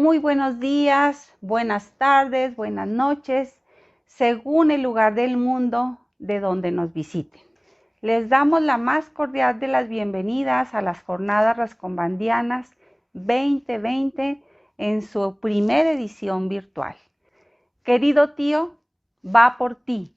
Muy buenos días, buenas tardes, buenas noches, según el lugar del mundo de donde nos visiten. Les damos la más cordial de las bienvenidas a las Jornadas Rascombandianas 2020 en su primera edición virtual. Querido tío, va por ti.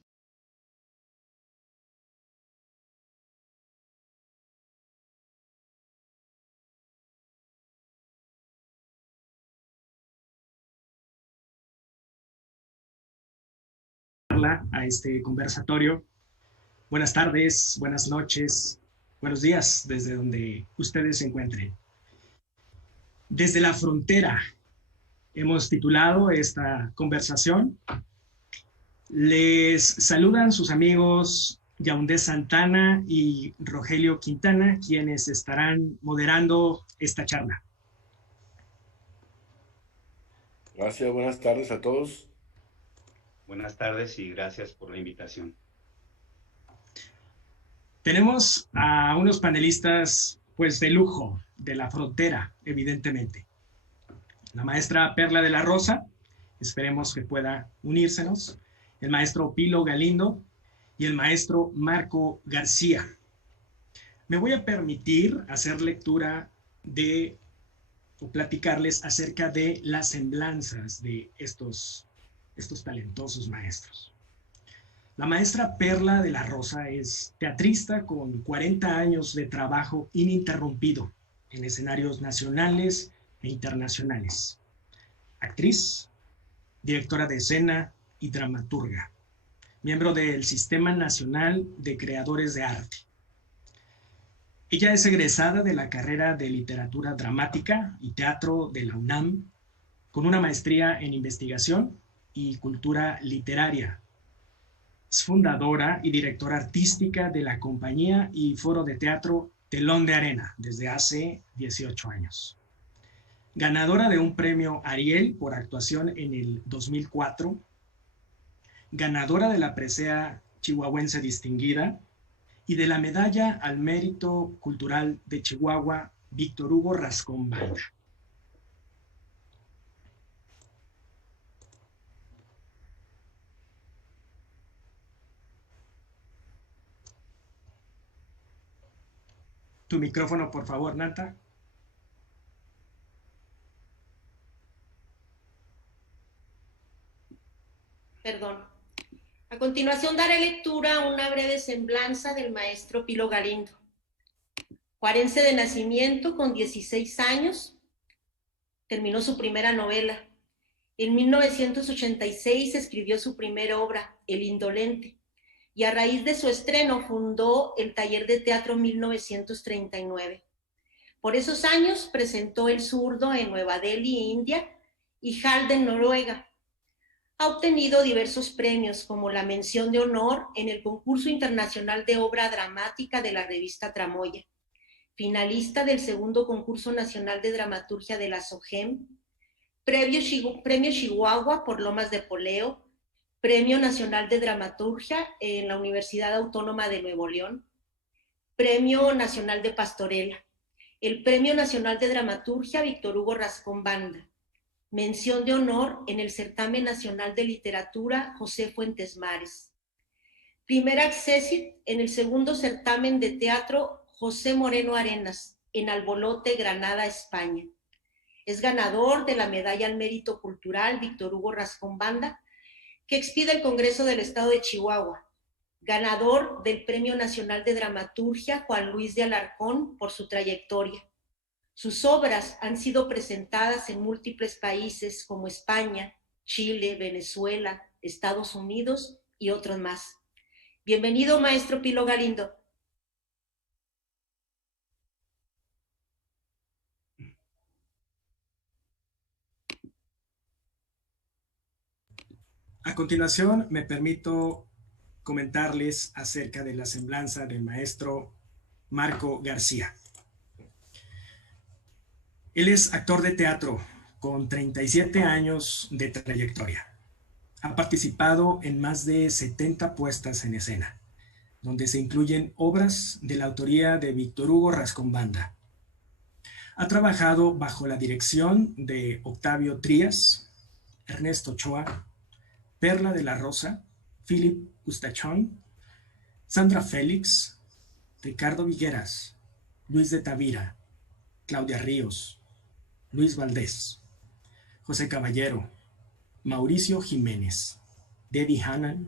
A este conversatorio. Buenas tardes, buenas noches, buenos días desde donde ustedes se encuentren. Desde la frontera hemos titulado esta conversación. Les saludan sus amigos Yaoundé Santana y Rogelio Quintana, quienes estarán moderando esta charla. Gracias, buenas tardes a todos. Buenas tardes y gracias por la invitación. Tenemos a unos panelistas pues de lujo, de la frontera, evidentemente. La maestra Perla de la Rosa, esperemos que pueda unírsenos, el maestro Pilo Galindo y el maestro Marco García. Me voy a permitir hacer lectura o platicarles acerca de las semblanzas de estos talentosos maestros. La maestra Perla de la Rosa es teatrista con 40 años de trabajo ininterrumpido en escenarios nacionales e internacionales. Actriz, directora de escena y dramaturga. Miembro del Sistema Nacional de Creadores de Arte. Ella es egresada de la carrera de Literatura Dramática y Teatro de la UNAM, con una maestría en Investigación y Cultura Literaria. Es fundadora y directora artística de la compañía y foro de teatro Telón de Arena desde hace 18 años. Ganadora de un premio Ariel por actuación en el 2004. Ganadora de la presea chihuahuense distinguida y de la medalla al mérito cultural de Chihuahua Víctor Hugo Rascón-Banda. Tu micrófono, por favor, Nata. Perdón. A continuación daré lectura a una breve semblanza del maestro Pilo Galindo. Juarense de nacimiento, con 16 años, terminó su primera novela. En 1986 escribió su primera obra, El Indolente, y a raíz de su estreno fundó el Taller de Teatro 1939. Por esos años presentó El Zurdo en Nueva Delhi, India, y Halden, Noruega. Ha obtenido diversos premios, como la mención de honor en el Concurso Internacional de Obra Dramática de la revista Tramoya, finalista del segundo Concurso Nacional de Dramaturgia de la SOGEM, Premio Chihuahua por Lomas de Poleo, Premio Nacional de Dramaturgia en la Universidad Autónoma de Nuevo León, Premio Nacional de Pastorela, el Premio Nacional de Dramaturgia Víctor Hugo Rascón-Banda, mención de honor en el Certamen Nacional de Literatura José Fuentes Mares. Primer accésit en el segundo certamen de teatro José Moreno Arenas, en Albolote, Granada, España. Es ganador de la Medalla al Mérito Cultural Víctor Hugo Rascón-Banda, que expide el Congreso del Estado de Chihuahua. Ganador del Premio Nacional de Dramaturgia Juan Luis de Alarcón por su trayectoria. Sus obras han sido presentadas en múltiples países como España, Chile, Venezuela, Estados Unidos y otros más. Bienvenido, maestro Pilo Galindo. A continuación, me permito comentarles acerca de la semblanza del maestro Marco García. Él es actor de teatro con 37 años de trayectoria. Ha participado en más de 70 puestas en escena, donde se incluyen obras de la autoría de Víctor Hugo Rascón-Banda. Ha trabajado bajo la dirección de Octavio Trías, Ernesto Ochoa, Perla de la Rosa, Philip Gustachón, Sandra Félix, Ricardo Vigueras, Luis de Tavira, Claudia Ríos, Luis Valdés, José Caballero, Mauricio Jiménez, Debbie Hannan,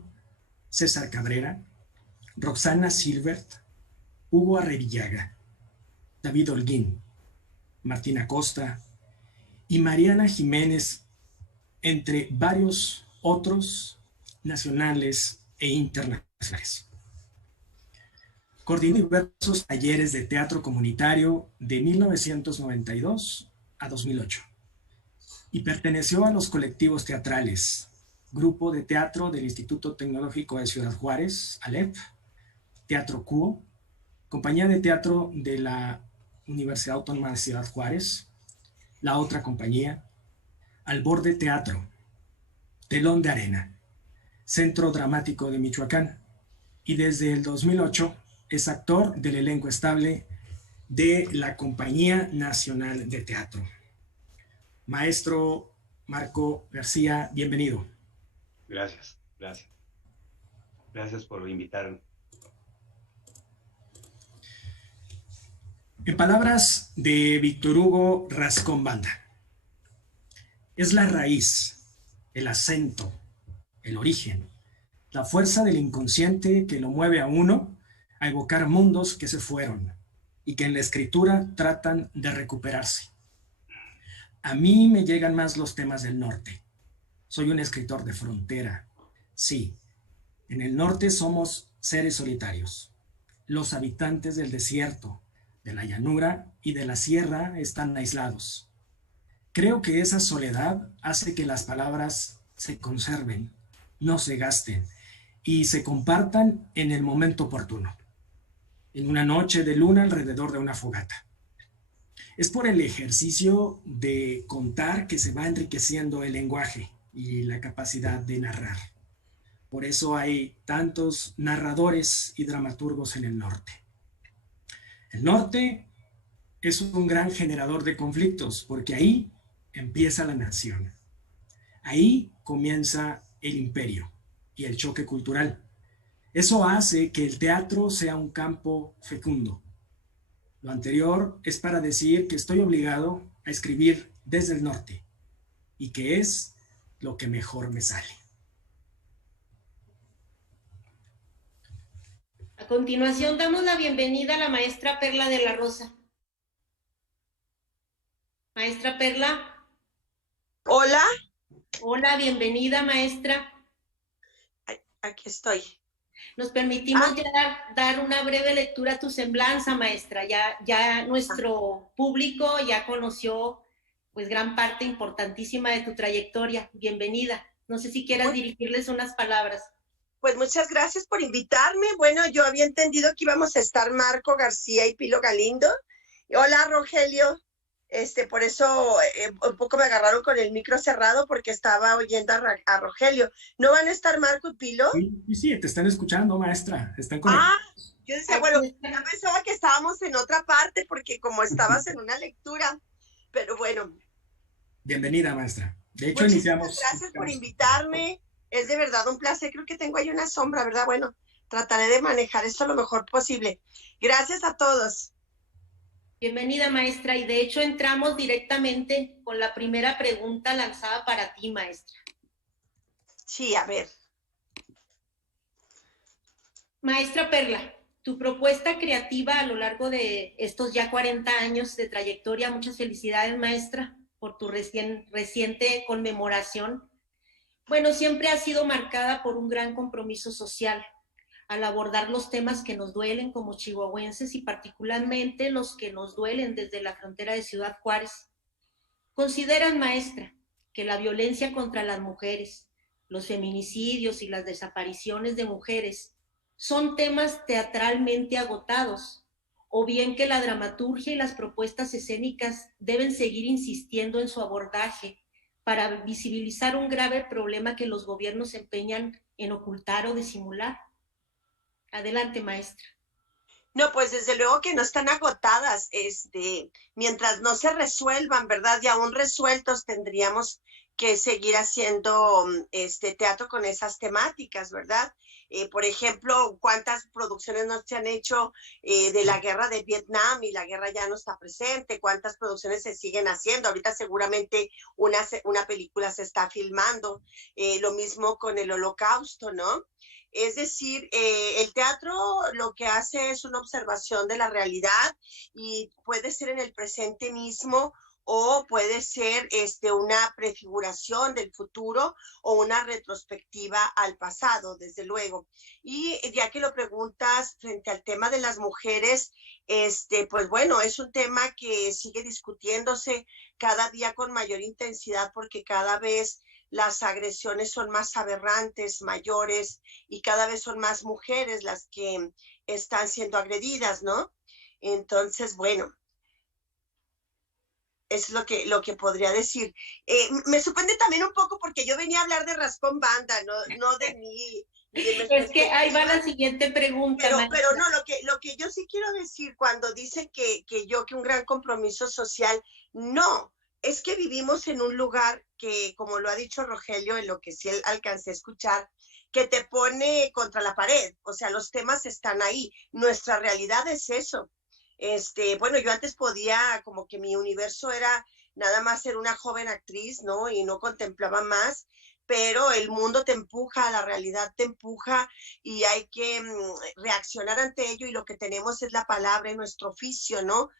César Cabrera, Roxana Silbert, Hugo Arrevillaga, David Holguín, Martina Costa y Mariana Jiménez, entre varios otros nacionales e internacionales. Coordinó diversos talleres de teatro comunitario de 1992 a 2008 y perteneció a los colectivos teatrales, Grupo de Teatro del Instituto Tecnológico de Ciudad Juárez, ALEP, Teatro Cuo, Compañía de Teatro de la Universidad Autónoma de Ciudad Juárez, La Otra Compañía, Alborde Teatro, Telón de Arena, Centro Dramático de Michoacán, y desde el 2008 es actor del elenco estable de la Compañía Nacional de Teatro. Maestro Marco García, bienvenido. Gracias, gracias. Gracias por invitarme. En palabras de Víctor Hugo Rascón Banda, es la raíz, el acento, el origen, la fuerza del inconsciente que lo mueve a uno a evocar mundos que se fueron y que en la escritura tratan de recuperarse. A mí me llegan más los temas del norte. Soy un escritor de frontera. Sí, en el norte somos seres solitarios. Los habitantes del desierto, de la llanura y de la sierra están aislados. Creo que esa soledad hace que las palabras se conserven, no se gasten y se compartan en el momento oportuno, en una noche de luna alrededor de una fogata. Es por el ejercicio de contar que se va enriqueciendo el lenguaje y la capacidad de narrar. Por eso hay tantos narradores y dramaturgos en el norte. El norte es un gran generador de conflictos, porque ahí empieza la nación. Ahí comienza el imperio y el choque cultural. Eso hace que el teatro sea un campo fecundo. Lo anterior es para decir que estoy obligado a escribir desde el norte y que es lo que mejor me sale. A continuación damos la bienvenida a la maestra Perla de la Rosa. Maestra Perla. Hola. Hola, bienvenida, maestra. Aquí estoy. Nos permitimos ya dar una breve lectura a tu semblanza, maestra. Ya nuestro público ya conoció pues gran parte importantísima de tu trayectoria. Bienvenida. No sé si quieras dirigirles unas palabras. Pues muchas gracias por invitarme. Bueno, yo había entendido que íbamos a estar Marco García y Pilo Galindo. Hola, Rogelio. Por eso un poco me agarraron con el micro cerrado porque estaba oyendo a Rogelio. ¿No van a estar Marco y Pilo? Sí, te están escuchando, maestra. Están conectados. Yo decía, bueno, ya pensaba que estábamos en otra parte porque como estabas en una lectura, pero bueno. Bienvenida, maestra. De hecho, iniciamos. Gracias por invitarme. Es de verdad un placer. Creo que tengo ahí una sombra, ¿verdad? Bueno, trataré de manejar esto lo mejor posible. Gracias a todos. Bienvenida, maestra, y de hecho entramos directamente con la primera pregunta lanzada para ti, maestra. Sí, a ver. Maestra Perla, tu propuesta creativa a lo largo de estos ya 40 años de trayectoria, muchas felicidades, maestra, por tu reciente conmemoración. Bueno, siempre ha sido marcada por un gran compromiso social al abordar los temas que nos duelen como chihuahuenses y particularmente los que nos duelen desde la frontera de Ciudad Juárez. ¿Consideran, maestra, que la violencia contra las mujeres, los feminicidios y las desapariciones de mujeres son temas teatralmente agotados, o bien que la dramaturgia y las propuestas escénicas deben seguir insistiendo en su abordaje para visibilizar un grave problema que los gobiernos se empeñan en ocultar o disimular? Adelante, maestra. No, pues desde luego que no están agotadas, mientras no se resuelvan, ¿verdad? Y aún resueltos tendríamos que seguir haciendo teatro con esas temáticas, ¿verdad? Por ejemplo, ¿cuántas producciones no se han hecho de la guerra de Vietnam y la guerra ya no está presente? ¿Cuántas producciones se siguen haciendo? Ahorita seguramente una película se está filmando, lo mismo con el Holocausto, ¿no? Es decir, el teatro lo que hace es una observación de la realidad y puede ser en el presente mismo o puede ser una prefiguración del futuro o una retrospectiva al pasado, desde luego. Y ya que lo preguntas frente al tema de las mujeres, pues bueno, es un tema que sigue discutiéndose cada día con mayor intensidad porque cada vez las agresiones son más aberrantes, mayores, y cada vez son más mujeres las que están siendo agredidas, ¿no? Entonces, bueno, es lo que podría decir. Me sorprende también un poco porque yo venía a hablar de Raspón Banda, no de mí. Es que ahí va la siguiente pregunta. Pero no, lo que yo sí quiero decir cuando dicen que un gran compromiso social, no, es que vivimos en un lugar que, como lo ha dicho Rogelio, en lo que sí alcancé a escuchar, que te pone contra la pared, o sea, los temas están ahí, nuestra realidad es eso. Bueno, yo antes podía, como que mi universo era nada más ser una joven actriz, ¿no? Y no contemplaba más, pero el mundo te empuja, la realidad te empuja y hay que reaccionar ante ello y lo que tenemos es la palabra en nuestro oficio, ¿no?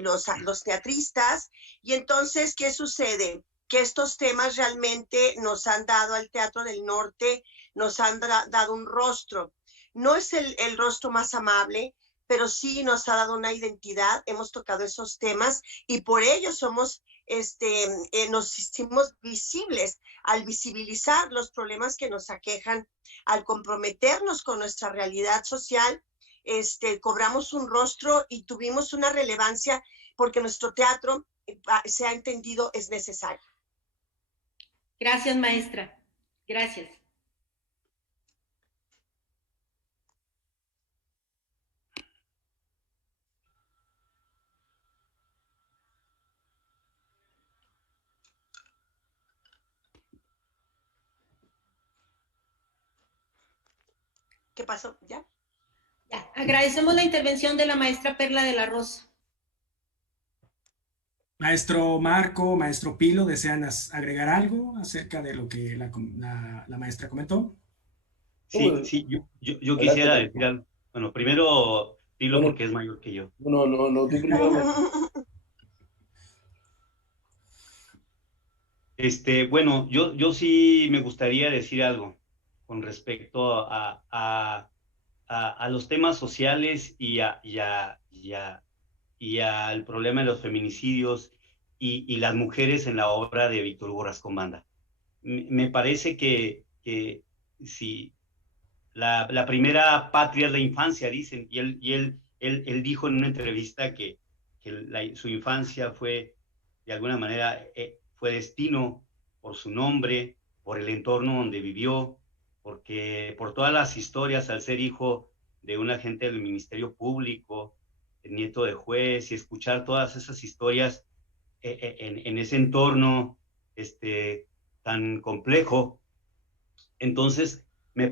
Los teatristas. Y entonces, ¿qué sucede? Que estos temas realmente nos han dado al Teatro del Norte, nos han dado un rostro. No es el rostro más amable, pero sí nos ha dado una identidad, hemos tocado esos temas y por ello somos, nos hicimos visibles al visibilizar los problemas que nos aquejan, al comprometernos con nuestra realidad social, cobramos un rostro y tuvimos una relevancia porque nuestro teatro, se ha entendido, es necesario. Gracias, maestra. Gracias. ¿Qué pasó? ¿Ya? Ya. Agradecemos la intervención de la maestra Perla de la Rosa. Maestro Marco, maestro Pilo, ¿desean agregar algo acerca de lo que la maestra comentó? Sí, yo quisiera decir algo. Bueno, primero Pilo porque es mayor que yo. No, tú primero. Bueno, yo sí me gustaría decir algo con respecto a los temas sociales y al problema de los feminicidios y las mujeres en la obra de Víctor Hugo Rascón Banda. Me parece que si la primera patria es la infancia, dicen, y él dijo en una entrevista que su infancia fue, de alguna manera, fue destino por su nombre, por el entorno donde vivió, porque por todas las historias, al ser hijo de un agente del Ministerio Público, nieto de juez, y escuchar todas esas historias en ese entorno tan complejo. Entonces, me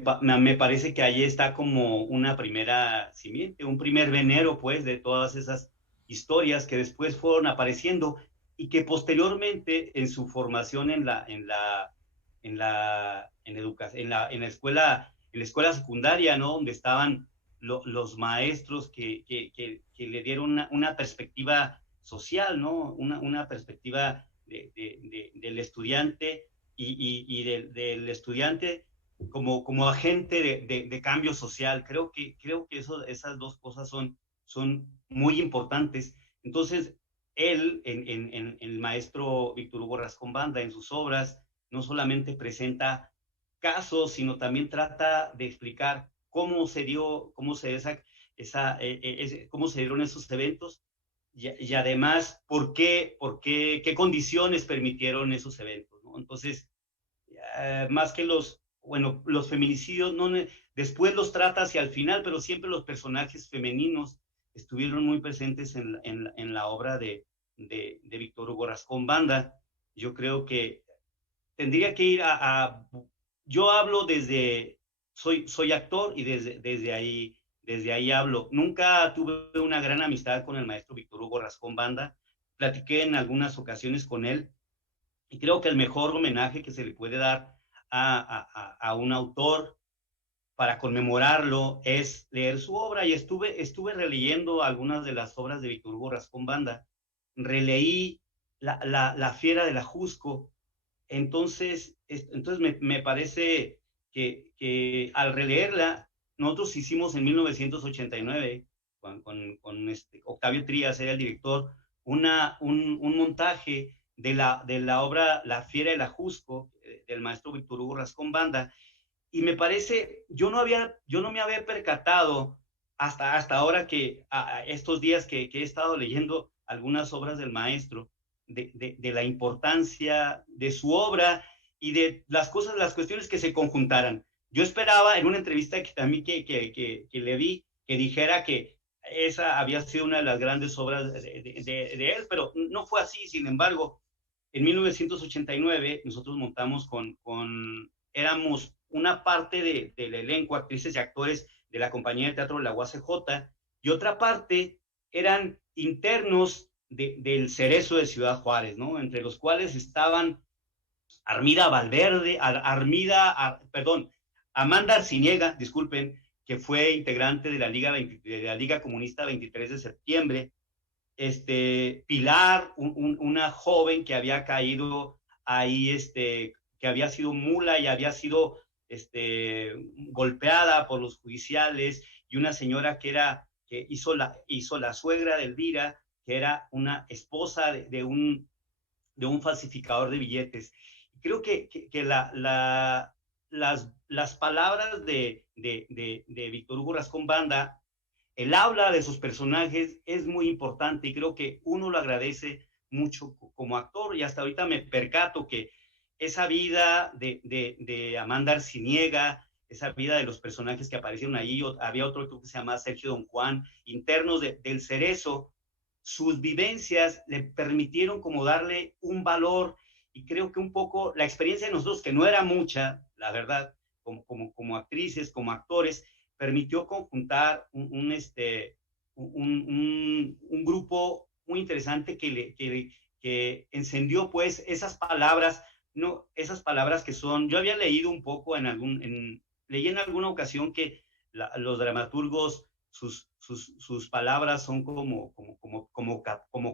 parece que ahí está como una primera simiente, un primer venero, pues, de todas esas historias que después fueron apareciendo y que posteriormente en su formación en la escuela secundaria, ¿no? Donde estaban los maestros que le dieron una perspectiva social, ¿no? Una perspectiva del estudiante y del estudiante como agente de cambio social. Creo que esas dos cosas son muy importantes. Entonces, él, en el maestro Víctor Hugo Rascón Banda, en sus obras, no solamente presenta casos, sino también trata de explicar cómo se dieron esos eventos y además qué condiciones permitieron esos eventos, ¿no? Entonces, más que los feminicidios después los trata hacia el final, pero siempre los personajes femeninos estuvieron muy presentes en la obra de Víctor Hugo Rascón Banda. Yo creo que tendría que ir yo hablo soy actor y desde ahí hablo. Nunca tuve una gran amistad con el maestro Víctor Hugo Rascón Banda. Platiqué en algunas ocasiones con él y creo que el mejor homenaje que se le puede dar a un autor para conmemorarlo es leer su obra, y estuve releyendo algunas de las obras de Víctor Hugo Rascón Banda. Releí la Fiera del Ajusco. Entonces me parece que al releerla, nosotros hicimos en 1989, con Octavio Trías, era el director, un montaje de la obra La Fiera del Ajusco, del maestro Víctor Hugo Rascón Banda, y me parece, yo no me había percatado hasta ahora estos días que he estado leyendo algunas obras del maestro, de la importancia de su obra y de las cuestiones que se conjuntaran. Yo esperaba en una entrevista que también que le vi, que dijera que esa había sido una de las grandes obras de él, pero no fue así. Sin embargo, en 1989 nosotros montamos éramos una parte del elenco, actrices y actores de la compañía de teatro de la UACJ, y otra parte eran internos del Cerezo de Ciudad Juárez, ¿no? Entre los cuales estaban Amanda Arciniega, disculpen, que fue integrante de la Liga Comunista 23 de septiembre, Pilar, una joven que había caído ahí, que había sido mula y había sido golpeada por los judiciales, y una señora que hizo la suegra de Elvira, que era una esposa de un falsificador de billetes. Creo que las palabras de Víctor Hugo Rascón Banda, el habla de sus personajes es muy importante, y creo que uno lo agradece mucho como actor, y hasta ahorita me percato que esa vida de Amanda Arciniega, esa vida de los personajes que aparecieron ahí, había otro que se llama Sergio Don Juan, internos del Cerezo, sus vivencias le permitieron como darle un valor, y creo que un poco la experiencia de nosotros, que no era mucha, la verdad, como actrices, como actores, permitió conjuntar un grupo muy interesante que encendió pues esas palabras, no, esas palabras que son, yo había leído un poco leí en alguna ocasión que los dramaturgos, sus palabras son como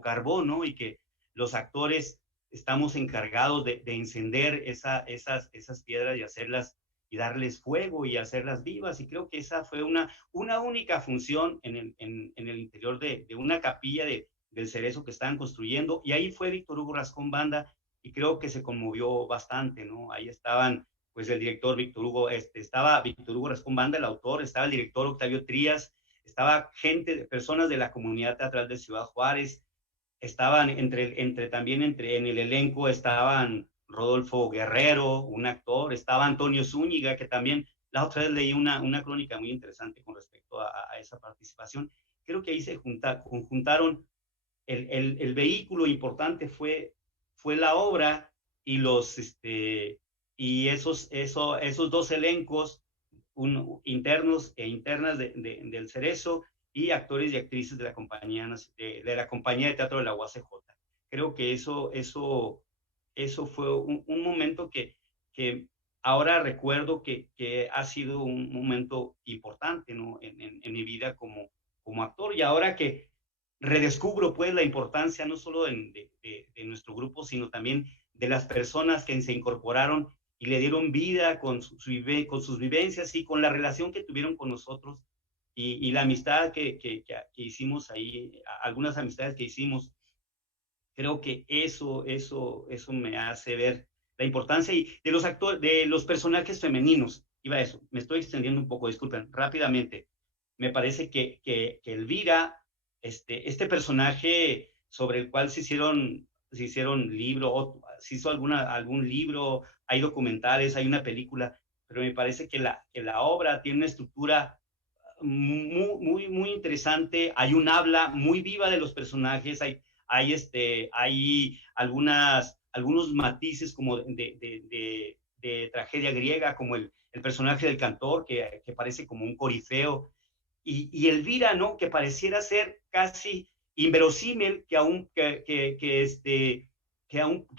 carbón, ¿no? Y que los actores estamos encargados de encender esas piedras y hacerlas, y darles fuego y hacerlas vivas. Y creo que esa fue una única función en el interior de una capilla del Cerezo que estaban construyendo, y ahí fue Víctor Hugo Rascón Banda, y creo que se conmovió bastante, ¿no? Ahí estaban, pues, el director Víctor Hugo, estaba Víctor Hugo Rascón Banda, el autor, estaba el director Octavio Trías, estaba personas de la comunidad teatral de Ciudad Juárez, estaban también en el elenco estaban Rodolfo Guerrero, un actor, estaba Antonio Zúñiga, que también la otra vez leí una crónica muy interesante con respecto a esa participación. Creo que ahí se conjuntaron, el vehículo importante fue la obra, y esos dos elencos, internos e internas del Cerezo, y actores y actrices de la compañía de teatro de la UACJ. Creo que eso fue un momento que ahora recuerdo que ha sido un momento importante, ¿no? en mi vida como actor, y ahora que redescubro pues la importancia no solo de nuestro grupo, sino también de las personas que se incorporaron y le dieron vida con sus vivencias y con la relación que tuvieron con nosotros, y la amistad que hicimos ahí, algunas amistades que hicimos. Creo que eso me hace ver la importancia y de los personajes femeninos. Iba a eso, me estoy extendiendo un poco, disculpen, rápidamente. Me parece que Elvira, este personaje sobre el cual se hicieron libros, se hizo algún libro, hay documentales, hay una película, me parece que la obra tiene una estructura muy interesante. Hay un habla muy viva de los personajes, hay algunos matices como de tragedia griega, como el personaje del cantor, que parece como un corifeo, y Elvira, ¿no? Que pareciera ser casi inverosímil que a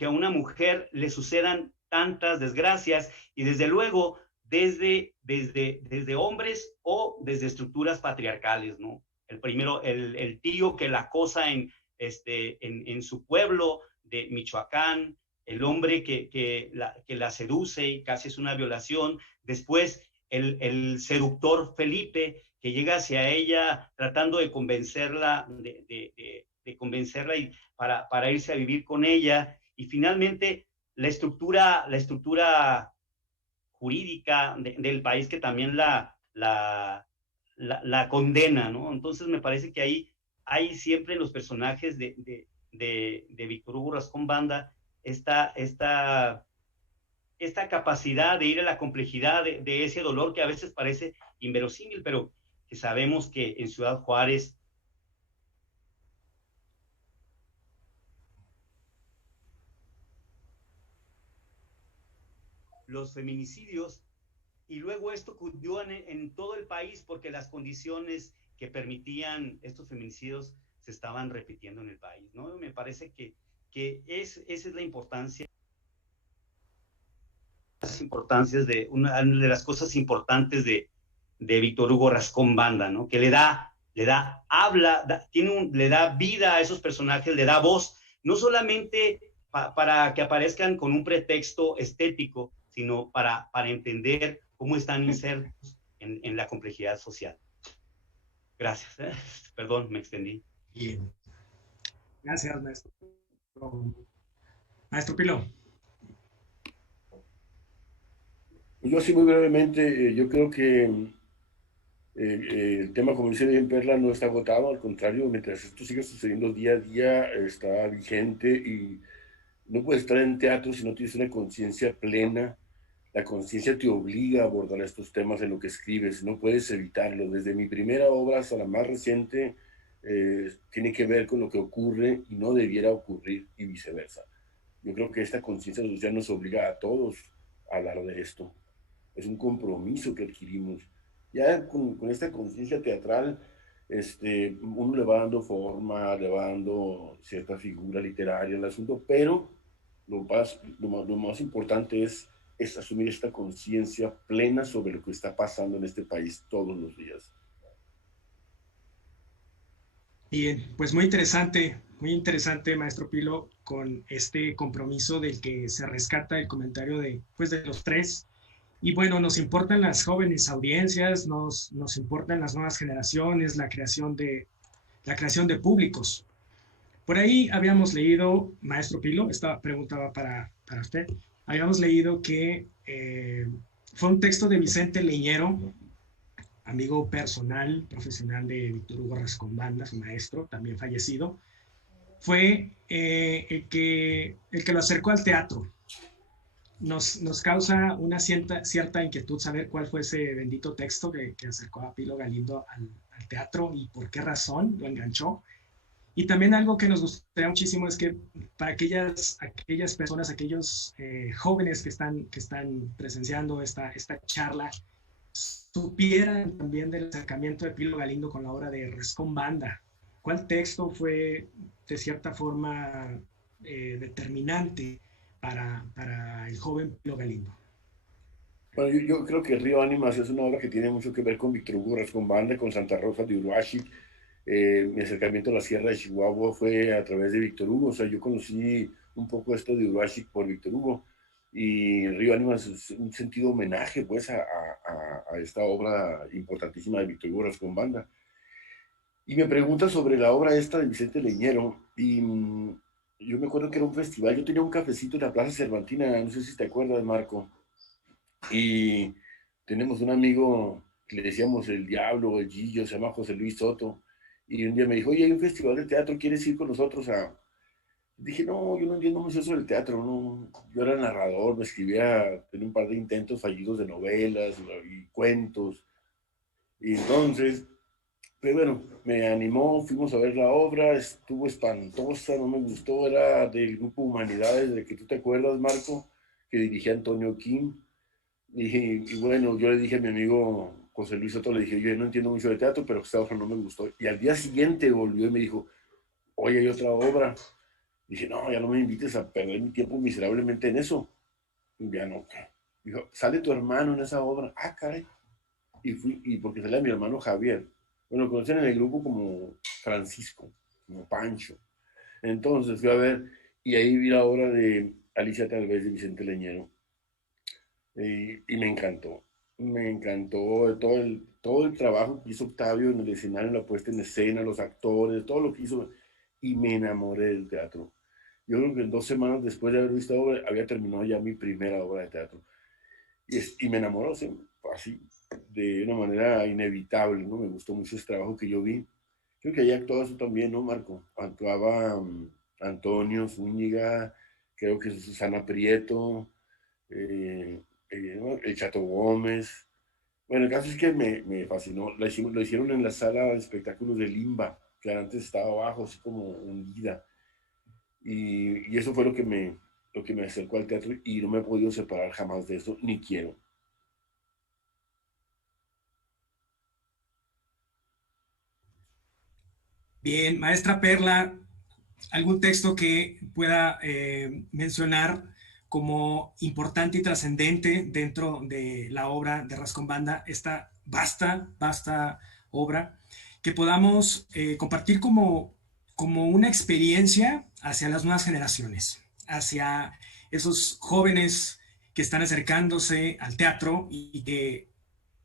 una mujer le sucedan tantas desgracias, y desde luego desde hombres o desde estructuras patriarcales, ¿no? El tío que la acosa en su pueblo de Michoacán, el hombre que la seduce y casi es una violación, después el seductor Felipe, que llega hacia ella tratando de convencerla, de convencerla y para irse a vivir con ella, y finalmente la estructura jurídica del país que también la condena, ¿no? Entonces me parece que ahí hay siempre en los personajes de Víctor Hugo Rascón Banda esta capacidad de ir a la complejidad de ese dolor que a veces parece inverosímil, pero que sabemos que en Ciudad Juárez los feminicidios, y luego esto cundió en todo el país porque las condiciones que permitían estos feminicidios se estaban repitiendo en el país, ¿no? Me parece que esa es la importancia. Una de las cosas importantes de Víctor Hugo Rascón Banda, ¿no? Que le da vida a esos personajes, le da voz, no solamente para que aparezcan con un pretexto estético, sino para entender cómo están insertos en la complejidad social. Gracias. Perdón, me extendí. Bien. Gracias, maestro. Maestro Pilo. Yo sí, muy brevemente, yo creo que el tema, como dice bien Perla, no está agotado, al contrario, mientras esto sigue sucediendo día a día, está vigente, y no puedes estar en teatro si no tienes una conciencia plena. La conciencia te obliga a abordar estos temas en lo que escribes, no puedes evitarlo. Desde mi primera obra hasta la más reciente, tiene que ver con lo que ocurre y no debiera ocurrir, y viceversa. Yo creo que esta conciencia social nos obliga a todos a hablar de esto. Es un compromiso que adquirimos. Ya con esta conciencia teatral, uno le va dando forma, le va dando cierta figura literaria al asunto, pero lo más importante es asumir esta conciencia plena sobre lo que está pasando en este país todos los días. Bien, pues muy interesante, maestro Pilo, con este compromiso del que se rescata el comentario de los tres. Y bueno, nos importan las jóvenes audiencias, nos importan las nuevas generaciones, la creación de públicos. Por ahí habíamos leído, maestro Pilo, esta pregunta va para usted, habíamos leído que fue un texto de Vicente Leñero, amigo personal, profesional de Víctor Hugo Rascón Banda, su maestro, también fallecido, fue el que lo acercó al teatro. Nos causa una cierta inquietud saber cuál fue ese bendito texto que acercó a Pilo Galindo al teatro y por qué razón lo enganchó. Y también algo que nos gustaría muchísimo es que para aquellas personas, aquellos jóvenes que están presenciando esta charla, supieran también del acercamiento de Pilo Galindo con la obra de Rascón Banda. ¿Cuál texto fue de cierta forma determinante para el joven Pilo Galindo? Bueno, yo creo que Río Ánimas es una obra que tiene mucho que ver con Víctor Hugo Rascón Banda, con Santa Rosa de Uruashi. Mi acercamiento a la Sierra de Chihuahua fue a través de Víctor Hugo. O sea, yo conocí un poco esto de Uruashi por Víctor Hugo, y Río Ánimas es un sentido homenaje pues a esta obra importantísima de Víctor Hugo Rascón Banda. Y me pregunta sobre la obra esta de Vicente Leñero, y yo me acuerdo que era un festival. Yo tenía un cafecito en la Plaza Cervantina, no sé si te acuerdas, Marco, y tenemos un amigo que le decíamos el Diablo, el Gillo, se llama José Luis Soto, y un día me dijo, oye, hay un festival de teatro, ¿quieres ir con nosotros Dije, no, yo no entiendo mucho eso del teatro, no. Yo era narrador, me escribía, tenía un par de intentos fallidos de novelas y cuentos. Y entonces, pero bueno, me animó, fuimos a ver la obra, estuvo espantosa, no me gustó, era del grupo Humanidades, de que tú te acuerdas, Marco, que dirigía Antonio Kim. Y bueno, yo le dije a mi amigo José Luis Soto, le dije, yo no entiendo mucho de teatro, pero esta obra no me gustó. Y al día siguiente volvió y me dijo, oye, hay otra obra. Dije, no, ya no me invites a perder mi tiempo miserablemente en eso. Y ya no. Dijo, sale tu hermano en esa obra. Ah, caray. Y fui, y porque sale mi hermano Javier. Bueno, conocen en el grupo como Francisco, como Pancho. Entonces fui a ver, y ahí vi la obra de Alicia Talvez de Vicente Leñero. Y me encantó. Me encantó todo el trabajo que hizo Octavio en el escenario, en la puesta en escena, los actores, todo lo que hizo. Y me enamoré del teatro. Yo creo que en 2 semanas después de haber visto la obra, había terminado ya mi primera obra de teatro. Y me enamoró, ¿sí? Así, de una manera inevitable, ¿no? Me gustó mucho ese trabajo que yo vi. Creo que ahí actuaba eso también, ¿no, Marco? Actuaba Antonio Zúñiga, creo que Susana Prieto, eh, ¿no? El Chato Gómez. Bueno, el caso es que me fascinó. Lo hicieron en la sala de espectáculos de Limba, que antes estaba abajo, así como hundida. Y eso fue lo que me acercó al teatro y no me he podido separar jamás de eso, ni quiero. Bien, maestra Perla, ¿algún texto que pueda mencionar como importante y trascendente dentro de la obra de Rascombanda, esta vasta obra, que podamos compartir como una experiencia hacia las nuevas generaciones, hacia esos jóvenes que están acercándose al teatro y que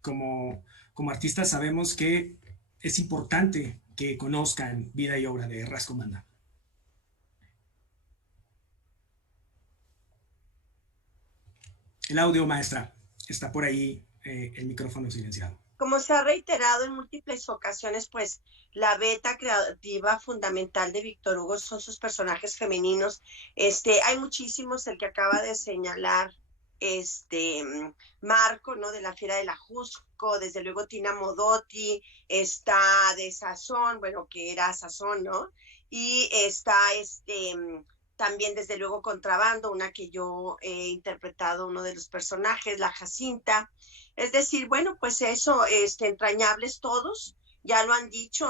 como artistas sabemos que es importante que conozcan vida y obra de Rascombanda? El audio, maestra. Está por ahí el micrófono silenciado. Como se ha reiterado en múltiples ocasiones, pues la beta creativa fundamental de Víctor Hugo son sus personajes femeninos. Hay muchísimos, el que acaba de señalar Marco, ¿no? De La Fiera del Ajusco, desde luego Tina Modotti, está de Sazón, bueno, que era Sazón, ¿no? Y está también desde luego Contrabando, una que yo he interpretado uno de los personajes, la Jacinta. Es decir, bueno, pues eso, entrañables todos, ya lo han dicho,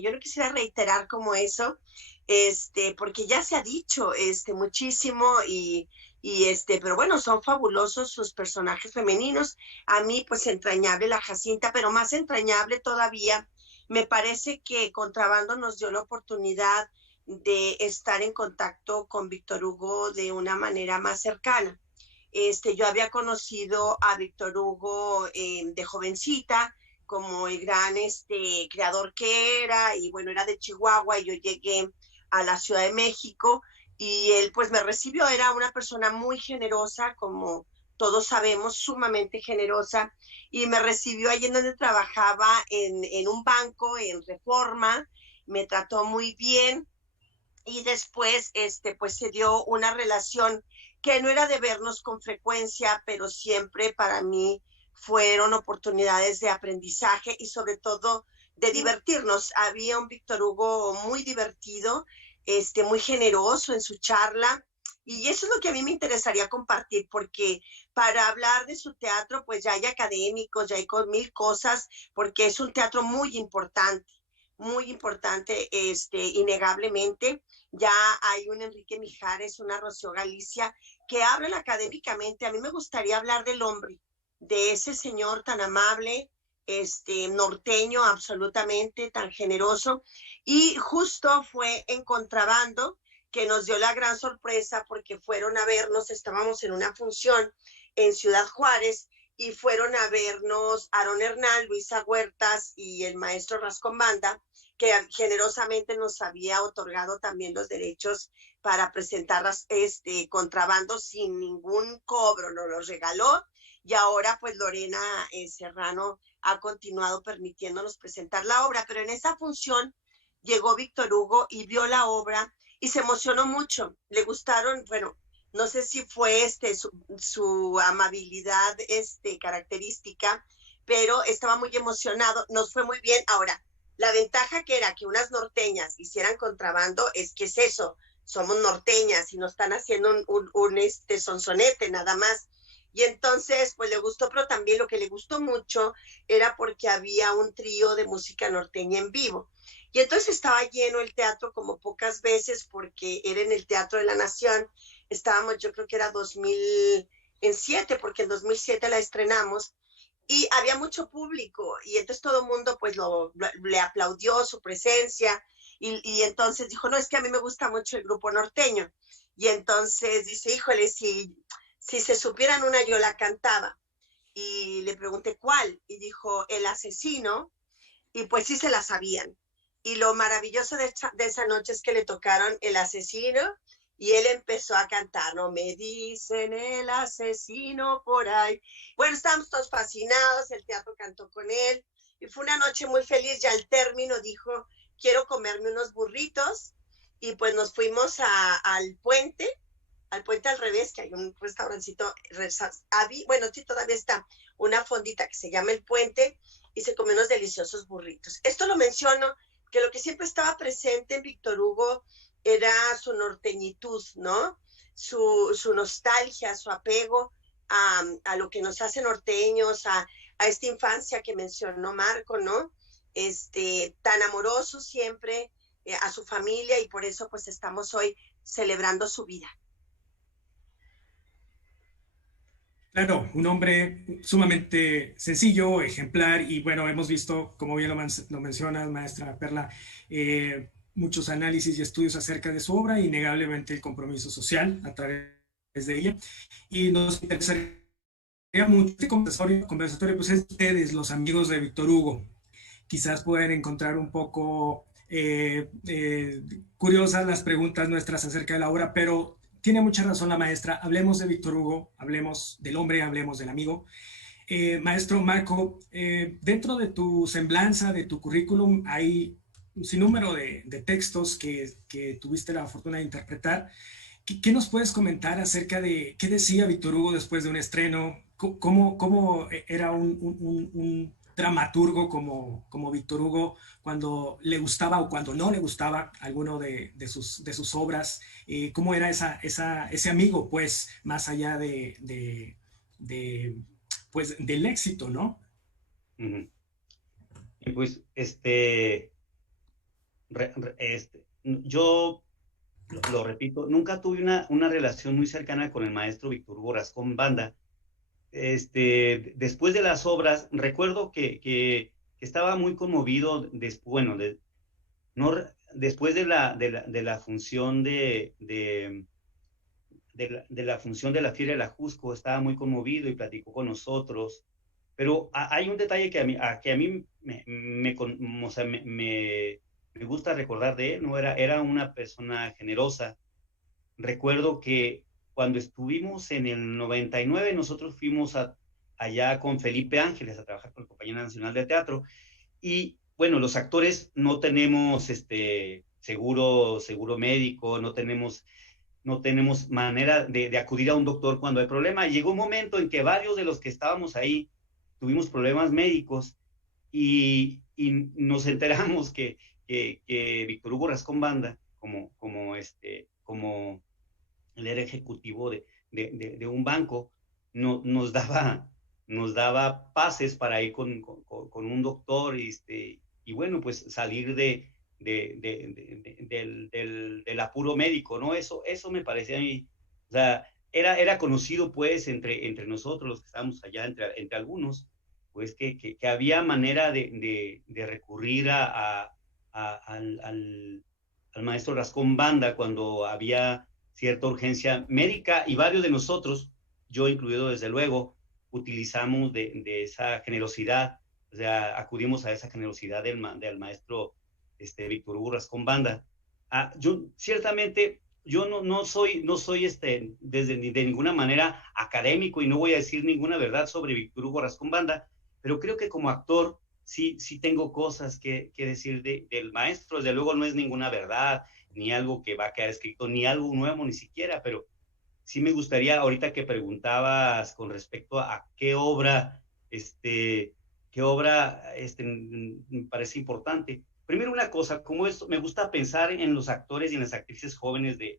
yo no quisiera reiterar como eso, porque ya se ha dicho, muchísimo pero bueno, son fabulosos sus personajes femeninos. A mí, pues, entrañable la Jacinta, pero más entrañable todavía, me parece que Contrabando nos dio la oportunidad de estar en contacto con Víctor Hugo de una manera más cercana. Yo había conocido a Víctor Hugo de jovencita, como el gran creador que era, y bueno, era de Chihuahua, y yo llegué a la Ciudad de México, y él pues me recibió, era una persona muy generosa, como todos sabemos, sumamente generosa, y me recibió allí en donde trabajaba en un banco, en Reforma, me trató muy bien, y después pues se dio una relación que no era de vernos con frecuencia, pero siempre para mí fueron oportunidades de aprendizaje y sobre todo de divertirnos. Había un Víctor Hugo muy divertido, muy generoso en su charla, y eso es lo que a mí me interesaría compartir, porque para hablar de su teatro, pues ya hay académicos, ya hay mil cosas, porque es un teatro muy importante, innegablemente. Ya hay un Enrique Mijares, una Rocío Galicia, que hablan académicamente. A mí me gustaría hablar del hombre, de ese señor tan amable, norteño absolutamente, tan generoso. Y justo fue en Contrabando que nos dio la gran sorpresa porque fueron a vernos, estábamos en una función en Ciudad Juárez, y fueron a vernos Aarón Hernán, Luisa Huertas y el maestro Rascombanda, que generosamente nos había otorgado también los derechos para presentar Contrabando sin ningún cobro, nos los regaló, y ahora pues Lorena Serrano ha continuado permitiéndonos presentar la obra, pero en esa función llegó Víctor Hugo y vio la obra y se emocionó mucho. Le gustaron, bueno, no sé si fue su amabilidad característica, pero estaba muy emocionado, nos fue muy bien. Ahora, la ventaja que era que unas norteñas hicieran contrabando es que es eso, somos norteñas y nos están haciendo un sonsonete nada más. Y entonces, pues le gustó, pero también lo que le gustó mucho era porque había un trío de música norteña en vivo. Y entonces estaba lleno el teatro como pocas veces porque era en el Teatro de la Nación. Estábamos, yo creo que era 2007, porque en 2007 la estrenamos. Y había mucho público y entonces todo el mundo pues le aplaudió su presencia y entonces dijo, no, es que a mí me gusta mucho el grupo norteño. Y entonces dice, híjole, si se supieran una yo la cantaba. Y le pregunté cuál y dijo, El Asesino, y pues sí se la sabían. Y lo maravilloso de esa noche es que le tocaron El Asesino y él empezó a cantar, no me dicen el asesino por ahí. Bueno, estábamos todos fascinados, el teatro cantó con él y fue una noche muy feliz. Ya al término dijo, quiero comerme unos burritos y pues nos fuimos al puente al revés, que hay un restaurancito, bueno, sí, todavía está una fondita que se llama El Puente y se comió unos deliciosos burritos. Esto lo menciono, que lo que siempre estaba presente en Víctor Hugo era su norteñitud, ¿no? Su nostalgia, su apego a lo que nos hace norteños, a esta infancia que mencionó Marco, ¿no? Tan amoroso siempre a su familia y por eso pues estamos hoy celebrando su vida. Claro, un hombre sumamente sencillo, ejemplar, y bueno, hemos visto, como bien lo mencionas, maestra Perla, muchos análisis y estudios acerca de su obra, innegablemente el compromiso social a través de ella, y nos interesaría mucho este conversatorio, pues es ustedes, los amigos de Víctor Hugo, quizás pueden encontrar un poco curiosas las preguntas nuestras acerca de la obra, pero tiene mucha razón la maestra. Hablemos de Víctor Hugo, hablemos del hombre, hablemos del amigo. Maestro Marco, dentro de tu semblanza, de tu currículum, hay un sinnúmero de textos que tuviste la fortuna de interpretar. ¿Qué nos puedes comentar acerca de qué decía Víctor Hugo después de un estreno? ¿Cómo era un dramaturgo como Víctor Hugo cuando le gustaba o cuando no le gustaba alguno de sus obras? ¿Cómo era ese amigo, pues, más allá pues, del éxito, ¿no? Uh-huh. Y pues, yo lo repito, nunca tuve una relación muy cercana con el maestro Víctor Hugo Rascón Banda. Después de las obras, recuerdo que estaba muy conmovido después de la función de la función de la Feria de la Jusco, estaba muy conmovido y platicó con nosotros, pero hay un detalle que a mí me gusta recordar de él, ¿no? Era una persona generosa. Recuerdo que cuando estuvimos en el 99, nosotros fuimos allá con Felipe Ángeles a trabajar con la Compañía Nacional de Teatro. Y bueno, los actores no tenemos seguro médico, no tenemos manera de acudir a un doctor cuando hay problema. Y llegó un momento en que varios de los que estábamos ahí tuvimos problemas médicos y nos enteramos que Víctor Hugo Rascón Banda, como él era ejecutivo de un banco, nos daba pases para ir con un doctor y bueno, pues salir del apuro médico, ¿no? Eso me parecía a mí, o sea, era conocido pues entre nosotros los que estábamos allá, entre algunos, pues que había manera de recurrir al maestro Rascón Banda cuando había cierta urgencia médica, y varios de nosotros, yo incluido desde luego, utilizamos de esa generosidad, o sea, acudimos a esa generosidad del maestro Víctor Hugo Rascón Banda. Ciertamente, yo no soy de ninguna manera académico y no voy a decir ninguna verdad sobre Víctor Hugo Rascón Banda, pero creo que como actor sí tengo cosas que decir del maestro. Desde luego no es ninguna verdad ni algo que va a quedar escrito, ni algo nuevo ni siquiera, pero sí me gustaría, ahorita que preguntabas con respecto a qué obra me parece importante. Primero una cosa, como esto, me gusta pensar en los actores y en las actrices jóvenes de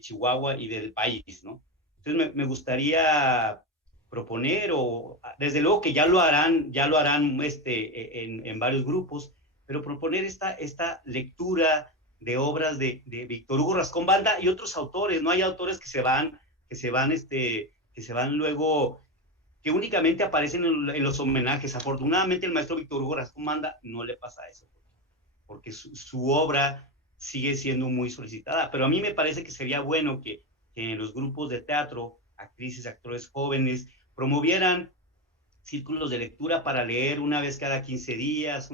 Chihuahua y del país, ¿no? Entonces me gustaría proponer, o desde luego que ya lo harán en varios grupos, pero proponer esta lectura de obras de Víctor Hugo Rascón Banda y otros autores. No hay autores que se van luego, que únicamente aparecen en los homenajes. Afortunadamente el maestro Víctor Hugo Rascón Banda no le pasa eso, porque su obra sigue siendo muy solicitada. Pero a mí me parece que sería bueno que en los grupos de teatro, actrices, actores jóvenes, promovieran círculos de lectura para leer una vez cada 15 días,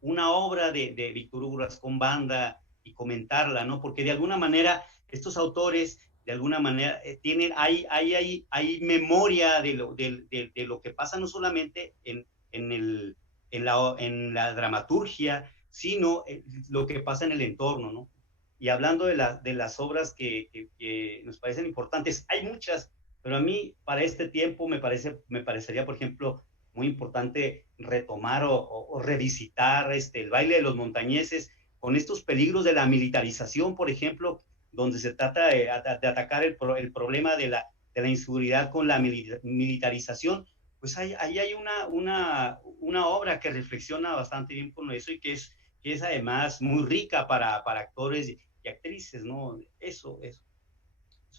una obra de Víctor Hugo Rascón Banda y comentarla, ¿no? Porque de alguna manera estos autores, de alguna manera, hay memoria de lo que pasa no solamente en la dramaturgia, sino lo que pasa en el entorno, ¿no? Y hablando de las obras que nos parecen importantes, hay muchas, pero a mí para este tiempo me parecería, por ejemplo, muy importante retomar o revisitar el baile de los montañeses con estos peligros de la militarización, por ejemplo, donde se trata de atacar el problema de la inseguridad con la militarización. Pues ahí hay una obra que reflexiona bastante bien con eso y que es además muy rica para actores y actrices, ¿no? Eso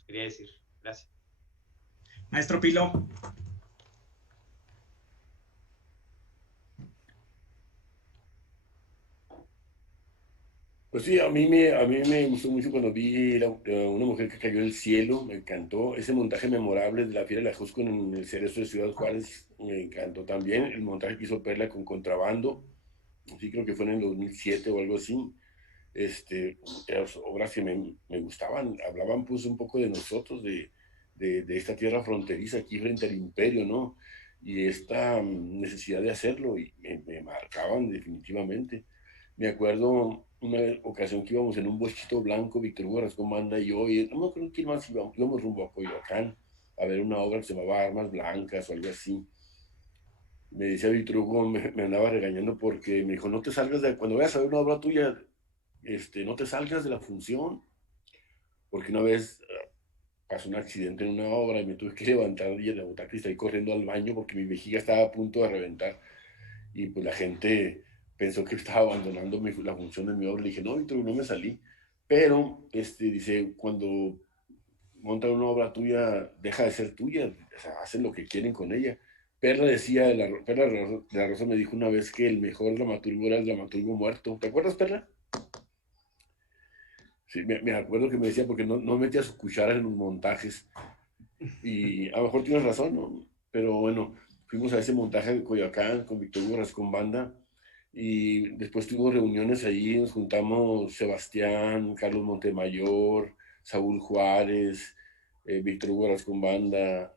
quería decir. Gracias. Maestro Pilo. Pues sí, a mí me gustó mucho cuando vi Una mujer que cayó del cielo, me encantó. Ese montaje memorable de La Fiera de la Jusco en el Cerezo de Ciudad Juárez, me encantó también. El montaje que hizo Perla con Contrabando, sí creo que fue en el 2007 o algo así. Las obras que me gustaban, hablaban pues un poco de nosotros, de esta tierra fronteriza aquí frente al imperio, ¿no? Y esta necesidad de hacerlo, y me marcaban definitivamente. Me acuerdo una ocasión que íbamos en un bochito blanco, Víctor Hugo Rascón Banda y yo, y no me acuerdo quién más íbamos rumbo a Coyoacán a ver una obra que se llamaba Armas Blancas o algo así. Me decía Víctor Hugo, me andaba regañando porque me dijo, no te salgas cuando vayas a ver una obra tuya, no te salgas de la función, porque una vez pasó un accidente en una obra y me tuve que levantar y en la butaca y salí corriendo al baño porque mi vejiga estaba a punto de reventar, y pues la gente pensó que estaba abandonando la función de mi obra. Le dije, no, Víctor, no me salí. Pero, dice, cuando montan una obra tuya, deja de ser tuya, o sea, hacen lo que quieren con ella. Perla de la Rosa me dijo una vez que el mejor dramaturgo era el dramaturgo muerto. ¿Te acuerdas, Perla? Sí, me acuerdo que me decía, porque no metía sus cucharas en los montajes. Y a lo mejor tienes razón, ¿no? Pero bueno, fuimos a ese montaje de Coyoacán con Víctor Hugo Rascón Banda. Y después tuvimos reuniones ahí, nos juntamos Sebastián, Carlos Montemayor, Saúl Juárez, Víctor Hugo Rascón Banda,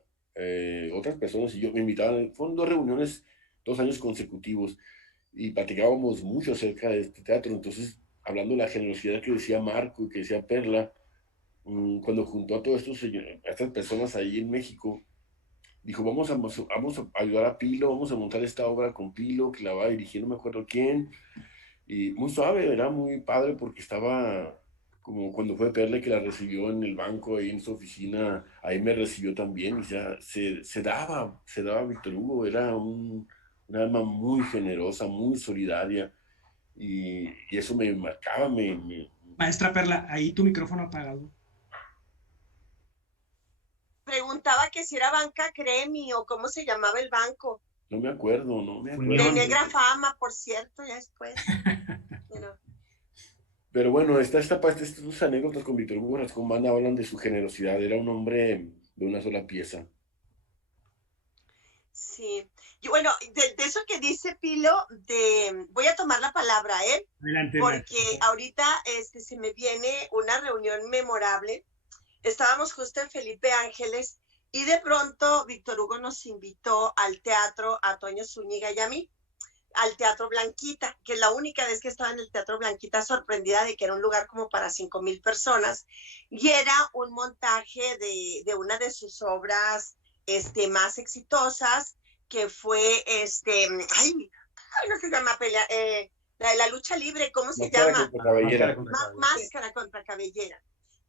otras personas, y yo me invitaban. Fueron 2 reuniones, 2 años consecutivos, y platicábamos mucho acerca de este teatro. Entonces, hablando de la generosidad que decía Marco y que decía Perla, cuando juntó a todas estas personas ahí en México, dijo, vamos a ayudar a Pilo, vamos a montar esta obra con Pilo, que la va a dirigir, no me acuerdo quién, y muy suave, era muy padre porque estaba como cuando fue Perle que la recibió en el banco, ahí en su oficina, ahí me recibió también, o sea, se daba Víctor Hugo, era una alma muy generosa, muy solidaria, y eso me marcaba, Maestra Perla, ahí tu micrófono apagado. Preguntaba que si era Banca Cremi o cómo se llamaba el banco. No me acuerdo. De negra fama, por cierto, ya después. Pero bueno, estas anécdotas con Víctor Hugo Rascón Banda hablan de su generosidad. Era un hombre de una sola pieza. Sí. Y bueno, de eso que dice Pilo, voy a tomar la palabra, Adelante, porque ahorita se me viene una reunión memorable. Estábamos justo en Felipe Ángeles y de pronto Víctor Hugo nos invitó al teatro, a Toño Zúñiga y a mí, al Teatro Blanquita, que es la única vez que estaba en el Teatro Blanquita sorprendida de que era un lugar como para 5,000 personas, y era un montaje de una de sus obras más exitosas, que fue, no se llama pelea, la de la lucha libre, ¿cómo se llama? Máscara contra cabellera.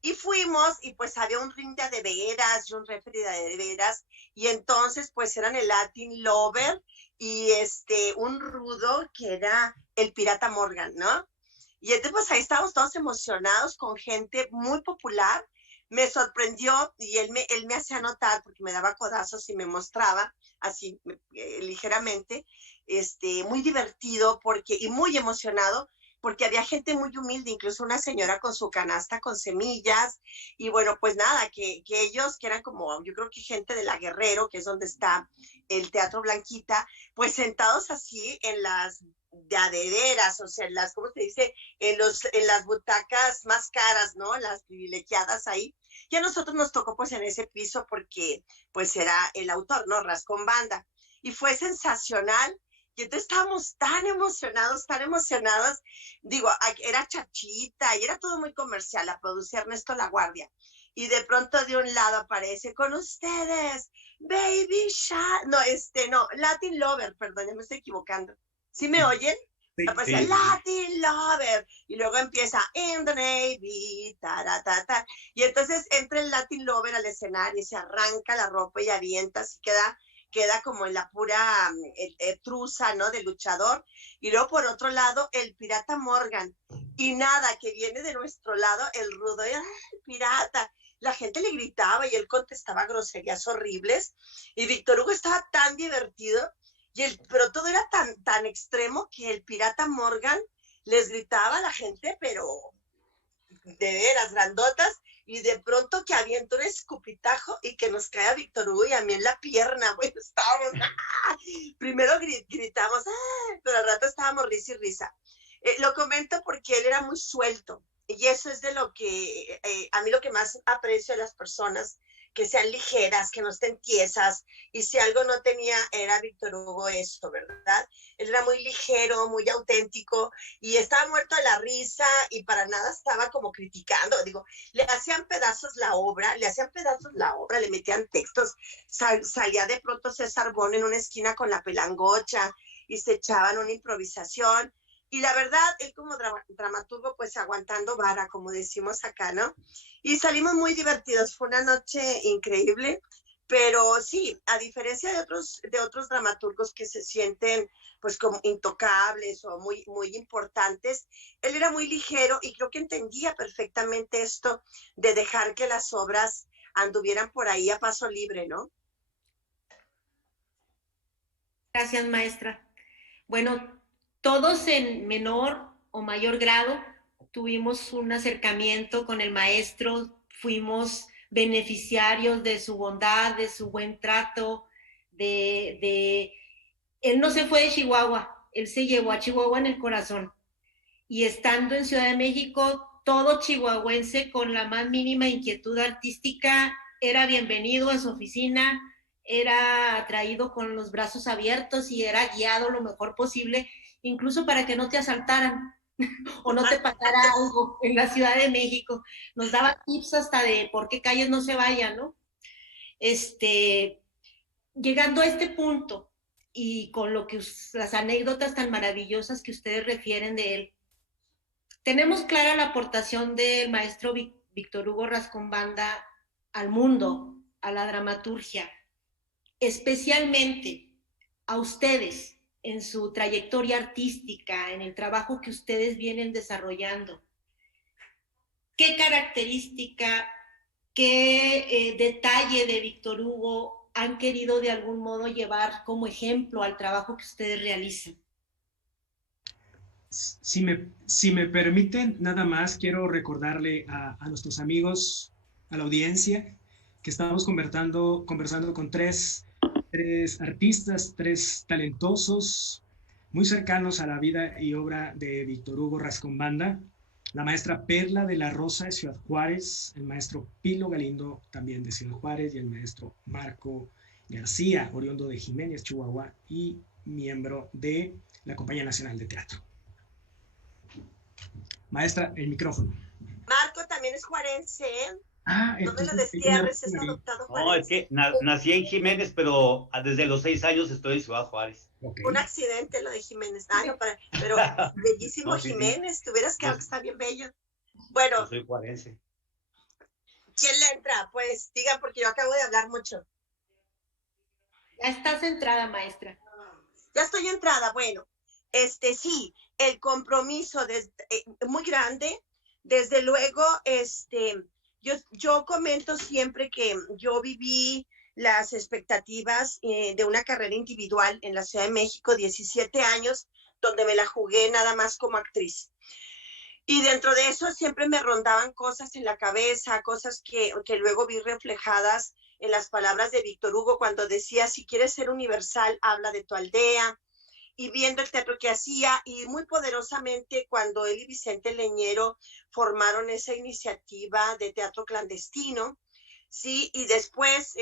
Y fuimos, y pues había un ring de veras y un refri de veras, y entonces pues eran el Latin Lover y un rudo que era el Pirata Morgan, ¿no? Y entonces pues ahí estábamos todos emocionados con gente muy popular. Me sorprendió y él me hacía notar porque me daba codazos y me mostraba así ligeramente, muy divertido y muy emocionado, porque había gente muy humilde, incluso una señora con su canasta con semillas, y bueno, pues nada, que ellos, que eran como, yo creo que gente de la Guerrero, que es donde está el Teatro Blanquita, pues sentados así en las de o sea, en las, ¿cómo se dice? En las butacas más caras, ¿no? Las privilegiadas ahí. Y a nosotros nos tocó pues en ese piso porque pues era el autor, ¿no? Rascón Banda. Y fue sensacional. Y entonces estábamos tan emocionados, digo, era Chachita y era todo muy comercial, la producía Ernesto La Guardia. Y de pronto de un lado aparece con ustedes, Baby Shark, no, Latin Lover, perdón, ya me estoy equivocando. ¿Sí me oyen? Sí, aparece sí. Latin Lover, y luego empieza In the Navy, ta. Y entonces entra el Latin Lover al escenario y se arranca la ropa y avienta, así queda como en la pura truza, ¿no? De luchador. Y luego por otro lado, el Pirata Morgan. Y nada, que viene de nuestro lado el rudo, y, el pirata. La gente le gritaba y él contestaba groserías horribles. Y Víctor Hugo estaba tan divertido, pero todo era tan extremo que el Pirata Morgan les gritaba a la gente, pero de veras, grandotas, y de pronto que avienta un escupitajo y que nos cae a Víctor Hugo y a mí en la pierna. Bueno, estábamos, primero gritamos, pero al rato estábamos risa y risa. Lo comento porque él era muy suelto, y eso es de lo que, a mí lo que más aprecio de las personas, que sean ligeras, que no estén tiesas, y si algo no tenía era Víctor Hugo eso, ¿verdad? Él era muy ligero, muy auténtico, y estaba muerto de la risa, y para nada estaba como criticando, digo, le hacían pedazos la obra, le metían textos, salía de pronto César Bon en una esquina con la pelangocha, y se echaban una improvisación, y la verdad, él como dramaturgo, pues aguantando vara, como decimos acá, ¿no? Y salimos muy divertidos, fue una noche increíble, pero sí, a diferencia de otros dramaturgos que se sienten pues como intocables o muy, muy importantes, él era muy ligero y creo que entendía perfectamente esto de dejar que las obras anduvieran por ahí a paso libre, ¿no? Gracias, maestra. Bueno, todos en menor o mayor grado tuvimos un acercamiento con el maestro, fuimos beneficiarios de su bondad, de su buen trato, él no se fue de Chihuahua, él se llevó a Chihuahua en el corazón. Y estando en Ciudad de México, todo chihuahuense con la más mínima inquietud artística era bienvenido a su oficina, era atraído con los brazos abiertos y era guiado lo mejor posible, incluso para que no te asaltaran o no te pasara algo en la Ciudad de México. Nos daba tips hasta de por qué calles no se vayan, ¿no? Llegando a este punto y con las anécdotas tan maravillosas que ustedes refieren de él, tenemos clara la aportación del maestro Víctor Hugo Rascón Banda al mundo, a la dramaturgia, especialmente a ustedes en su trayectoria artística, en el trabajo que ustedes vienen desarrollando. ¿Qué característica, qué detalle de Víctor Hugo han querido de algún modo llevar como ejemplo al trabajo que ustedes realizan? Si me permiten, nada más quiero recordarle a nuestros amigos, a la audiencia, que estamos conversando con tres artistas, tres talentosos, muy cercanos a la vida y obra de Víctor Hugo Rascón Banda, la maestra Perla de la Rosa de Ciudad Juárez, el maestro Pilo Galindo, también de Ciudad Juárez, y el maestro Marco García, oriundo de Jiménez, Chihuahua, y miembro de la Compañía Nacional de Teatro. Maestra, el micrófono. Marco también es juarense, ¿eh? Ah, no me lo entonces, destierres, es adoptado No, es juarense. que nací en Jiménez, pero desde los 6 años estoy en Ciudad Juárez. Okay. Un accidente lo de Jiménez. Ah, no, pero bellísimo No, sí, Jiménez, sí. tuvieras que está bien bello. Bueno, Yo soy juarense. ¿quién le entra? Pues digan, porque yo acabo de hablar mucho. Ya estás entrada, maestra. Ya estoy entrada, bueno. Sí, el compromiso muy grande. Desde luego, yo comento siempre que yo viví las expectativas de una carrera individual en la Ciudad de México, 17 años, donde me la jugué nada más como actriz. Y dentro de eso siempre me rondaban cosas en la cabeza, cosas que luego vi reflejadas en las palabras de Víctor Hugo cuando decía, si quieres ser universal, habla de tu aldea, y viendo el teatro que hacía, y muy poderosamente cuando él y Vicente Leñero formaron esa iniciativa de teatro clandestino, ¿sí? Y después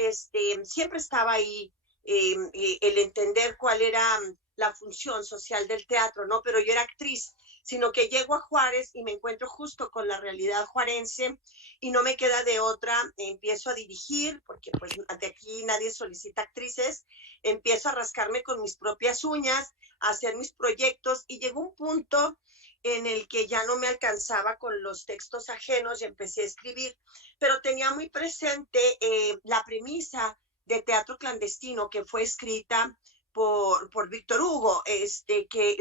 siempre estaba ahí el entender cuál era la función social del teatro, ¿no? Pero yo era actriz, sino que llego a Juárez y me encuentro justo con la realidad juarense y no me queda de otra, empiezo a dirigir, porque pues de aquí nadie solicita actrices, empiezo a rascarme con mis propias uñas, a hacer mis proyectos y llegó un punto en el que ya no me alcanzaba con los textos ajenos y empecé a escribir, pero tenía muy presente la premisa de teatro clandestino que fue escrita por Víctor Hugo,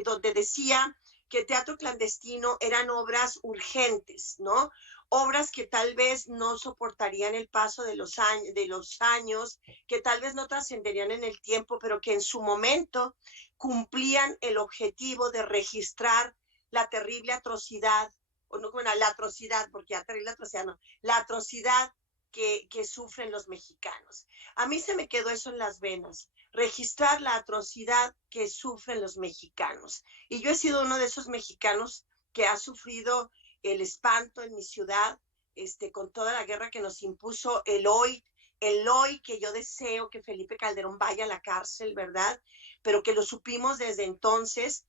donde decía que teatro clandestino eran obras urgentes, ¿no? Obras que tal vez no soportarían el paso de los años, que tal vez no trascenderían en el tiempo, pero que en su momento cumplían el objetivo de registrar la terrible atrocidad, o no, bueno, la atrocidad, porque ya terrible atrocidad no, la atrocidad que sufren los mexicanos. A mí se me quedó eso en las venas, registrar la atrocidad que sufren los mexicanos. Y yo he sido uno de esos mexicanos que ha sufrido el espanto en mi ciudad, con toda la guerra que nos impuso el hoy que yo deseo que Felipe Calderón vaya a la cárcel, ¿verdad? Pero que lo supimos desde entonces.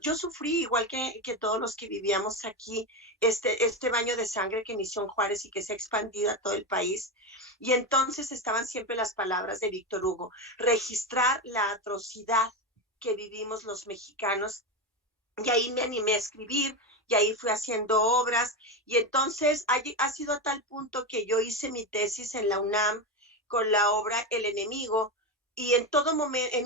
Yo sufrí igual que todos los que vivíamos aquí este baño de sangre que inició en Juárez y que se ha expandido a todo el país. Y entonces estaban siempre las palabras de Víctor Hugo, registrar la atrocidad que vivimos los mexicanos. Y ahí me animé a escribir, y ahí fui haciendo obras, y entonces ha sido a tal punto que yo hice mi tesis en la UNAM con la obra El Enemigo, y en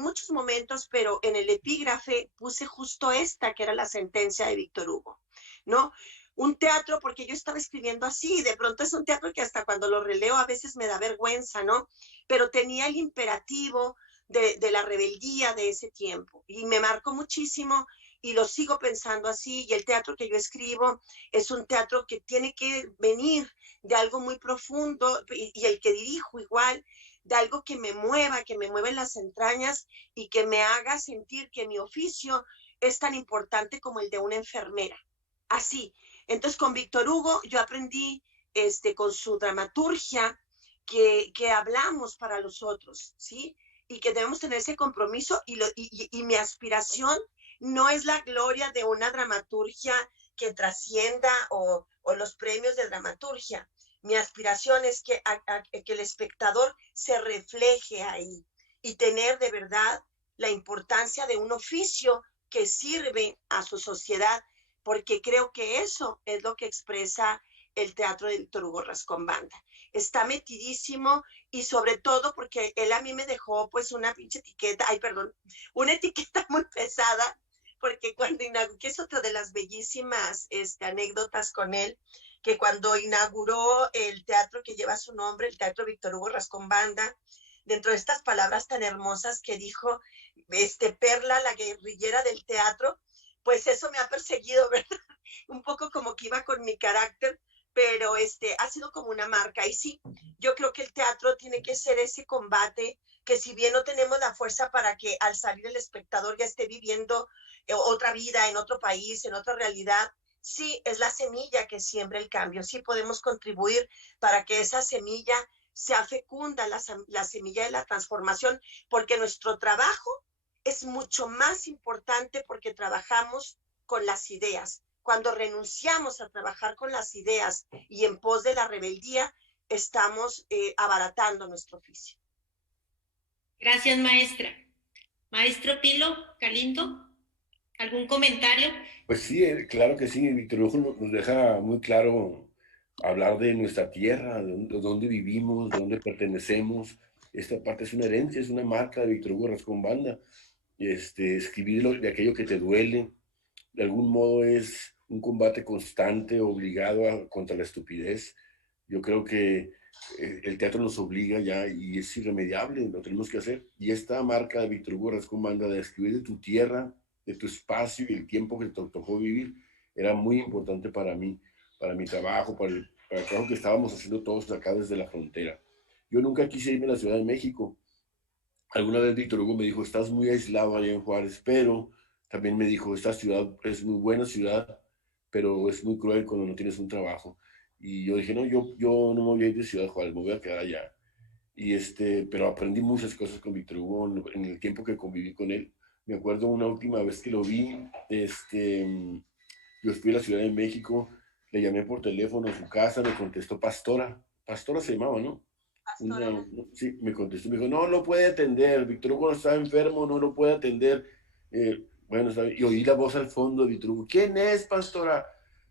muchos momentos, pero en el epígrafe puse justo esta, que era la sentencia de Víctor Hugo, ¿no? Un teatro, porque yo estaba escribiendo así, de pronto es un teatro que hasta cuando lo releo a veces me da vergüenza, ¿no? Pero tenía el imperativo de la rebeldía de ese tiempo, y me marcó muchísimo, y lo sigo pensando así, y el teatro que yo escribo es un teatro que tiene que venir de algo muy profundo, y el que dirijo igual, de algo que me mueva en las entrañas y que me haga sentir que mi oficio es tan importante como el de una enfermera. Así. Entonces, con Víctor Hugo yo aprendí con su dramaturgia que hablamos para los otros, ¿sí? Y que debemos tener ese compromiso y mi aspiración no es la gloria de una dramaturgia que trascienda o los premios de dramaturgia. Mi aspiración es que el espectador se refleje ahí y tener de verdad la importancia de un oficio que sirve a su sociedad, porque creo que eso es lo que expresa el teatro de Víctor Hugo Rascón-Banda. Está metidísimo y sobre todo porque él a mí me dejó pues una etiqueta muy pesada, porque cuando inauguró, que es otra de las bellísimas anécdotas con él, que cuando inauguró el teatro que lleva su nombre, el Teatro Víctor Hugo Rascón-Banda, dentro de estas palabras tan hermosas que dijo, Perla, la guerrillera del teatro, pues eso me ha perseguido, ¿verdad? Un poco como que iba con mi carácter, pero ha sido como una marca. Y sí, yo creo que el teatro tiene que ser ese combate, que si bien no tenemos la fuerza para que al salir el espectador ya esté viviendo otra vida en otro país, en otra realidad, sí es la semilla que siembra el cambio, sí podemos contribuir para que esa semilla sea fecunda, la semilla de la transformación, porque nuestro trabajo es mucho más importante porque trabajamos con las ideas. Cuando renunciamos a trabajar con las ideas y en pos de la rebeldía, estamos abaratando nuestro oficio. Gracias, maestra. Maestro Pilo Galindo, ¿algún comentario? Pues sí, claro que sí, Víctor Hugo nos deja muy claro hablar de nuestra tierra, de dónde vivimos, de dónde pertenecemos. Esta parte es una herencia, es una marca de Víctor Hugo Rascón Banda. Escribir de aquello que te duele, de algún modo es un combate constante, obligado contra la estupidez. Yo creo que el teatro nos obliga ya y es irremediable, lo tenemos que hacer. Y esta marca de Víctor Hugo Rascón Banda de escribir de tu tierra, de tu espacio y el tiempo que te tocó vivir, era muy importante para mí, para mi trabajo, para el trabajo que estábamos haciendo todos acá desde la frontera. Yo nunca quise irme a la Ciudad de México. Alguna vez Víctor Hugo me dijo, estás muy aislado allá en Juárez, pero también me dijo, esta ciudad es muy buena ciudad, pero es muy cruel cuando no tienes un trabajo. Y yo dije, no, yo no me voy a ir de Ciudad Juárez, me voy a quedar allá. Pero aprendí muchas cosas con Víctor Hugo en el tiempo que conviví con él. Me acuerdo una última vez que lo vi, yo fui a la Ciudad de México, le llamé por teléfono a su casa, me contestó Pastora se llamaba, ¿no? Sí, me contestó, me dijo, no, no puede atender, Víctor Hugo está enfermo, no lo puede atender. Bueno, y oí la voz al fondo de Víctor Hugo, ¿quién es, Pastora?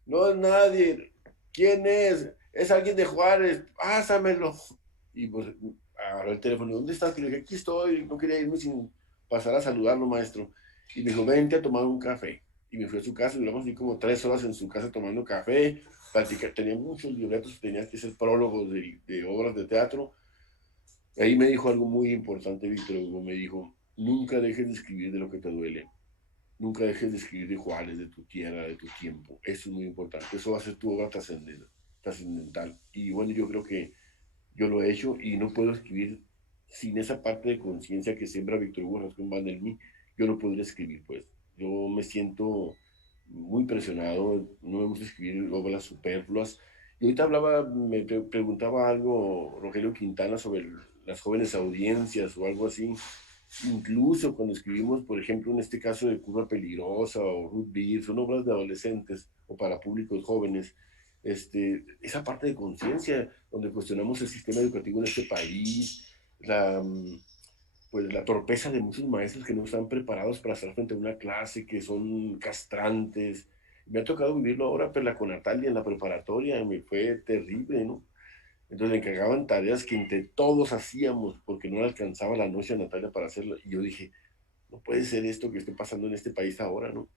No es nadie, ¿quién es? Es alguien de Juárez, pásamelo. Y pues agarró el teléfono, ¿dónde estás? Y le dije, aquí estoy, no quería irme sin pasar a saludarlo, maestro. Y me dijo, vente a tomar un café. Y me fui a su casa, y duramos así como 3 horas en su casa tomando café, platicar, tenía muchos libretos, tenía que ser prólogos de obras de teatro. Y ahí me dijo algo muy importante, Víctor Hugo, me dijo, nunca dejes de escribir de lo que te duele, nunca dejes de escribir de Juárez, de tu tierra, de tu tiempo, eso es muy importante, eso va a ser tu obra trascendental. Y bueno, yo creo que yo lo he hecho y no puedo escribir sin esa parte de conciencia que siembra Víctor Hugo Rascón Banda en mí, yo no podría escribir, pues. Yo me siento muy presionado, no me gusta escribir obras superfluas. Y ahorita me preguntaba algo Rogelio Quintana sobre las jóvenes audiencias o algo así. Incluso cuando escribimos, por ejemplo, en este caso de Curva Peligrosa o Ruth Beer, son obras de adolescentes o para públicos jóvenes. Esa parte de conciencia, donde cuestionamos el sistema educativo en este país, pues la torpeza de muchos maestros que no están preparados para estar frente a una clase, que son castrantes. Me ha tocado vivirlo ahora, pero con Natalia en la preparatoria, me fue terrible, ¿no? Entonces le encargaban tareas que entre todos hacíamos, porque no le alcanzaba la noche a Natalia para hacerlo. Y yo dije, no puede ser esto que esté pasando en este país ahora, ¿no?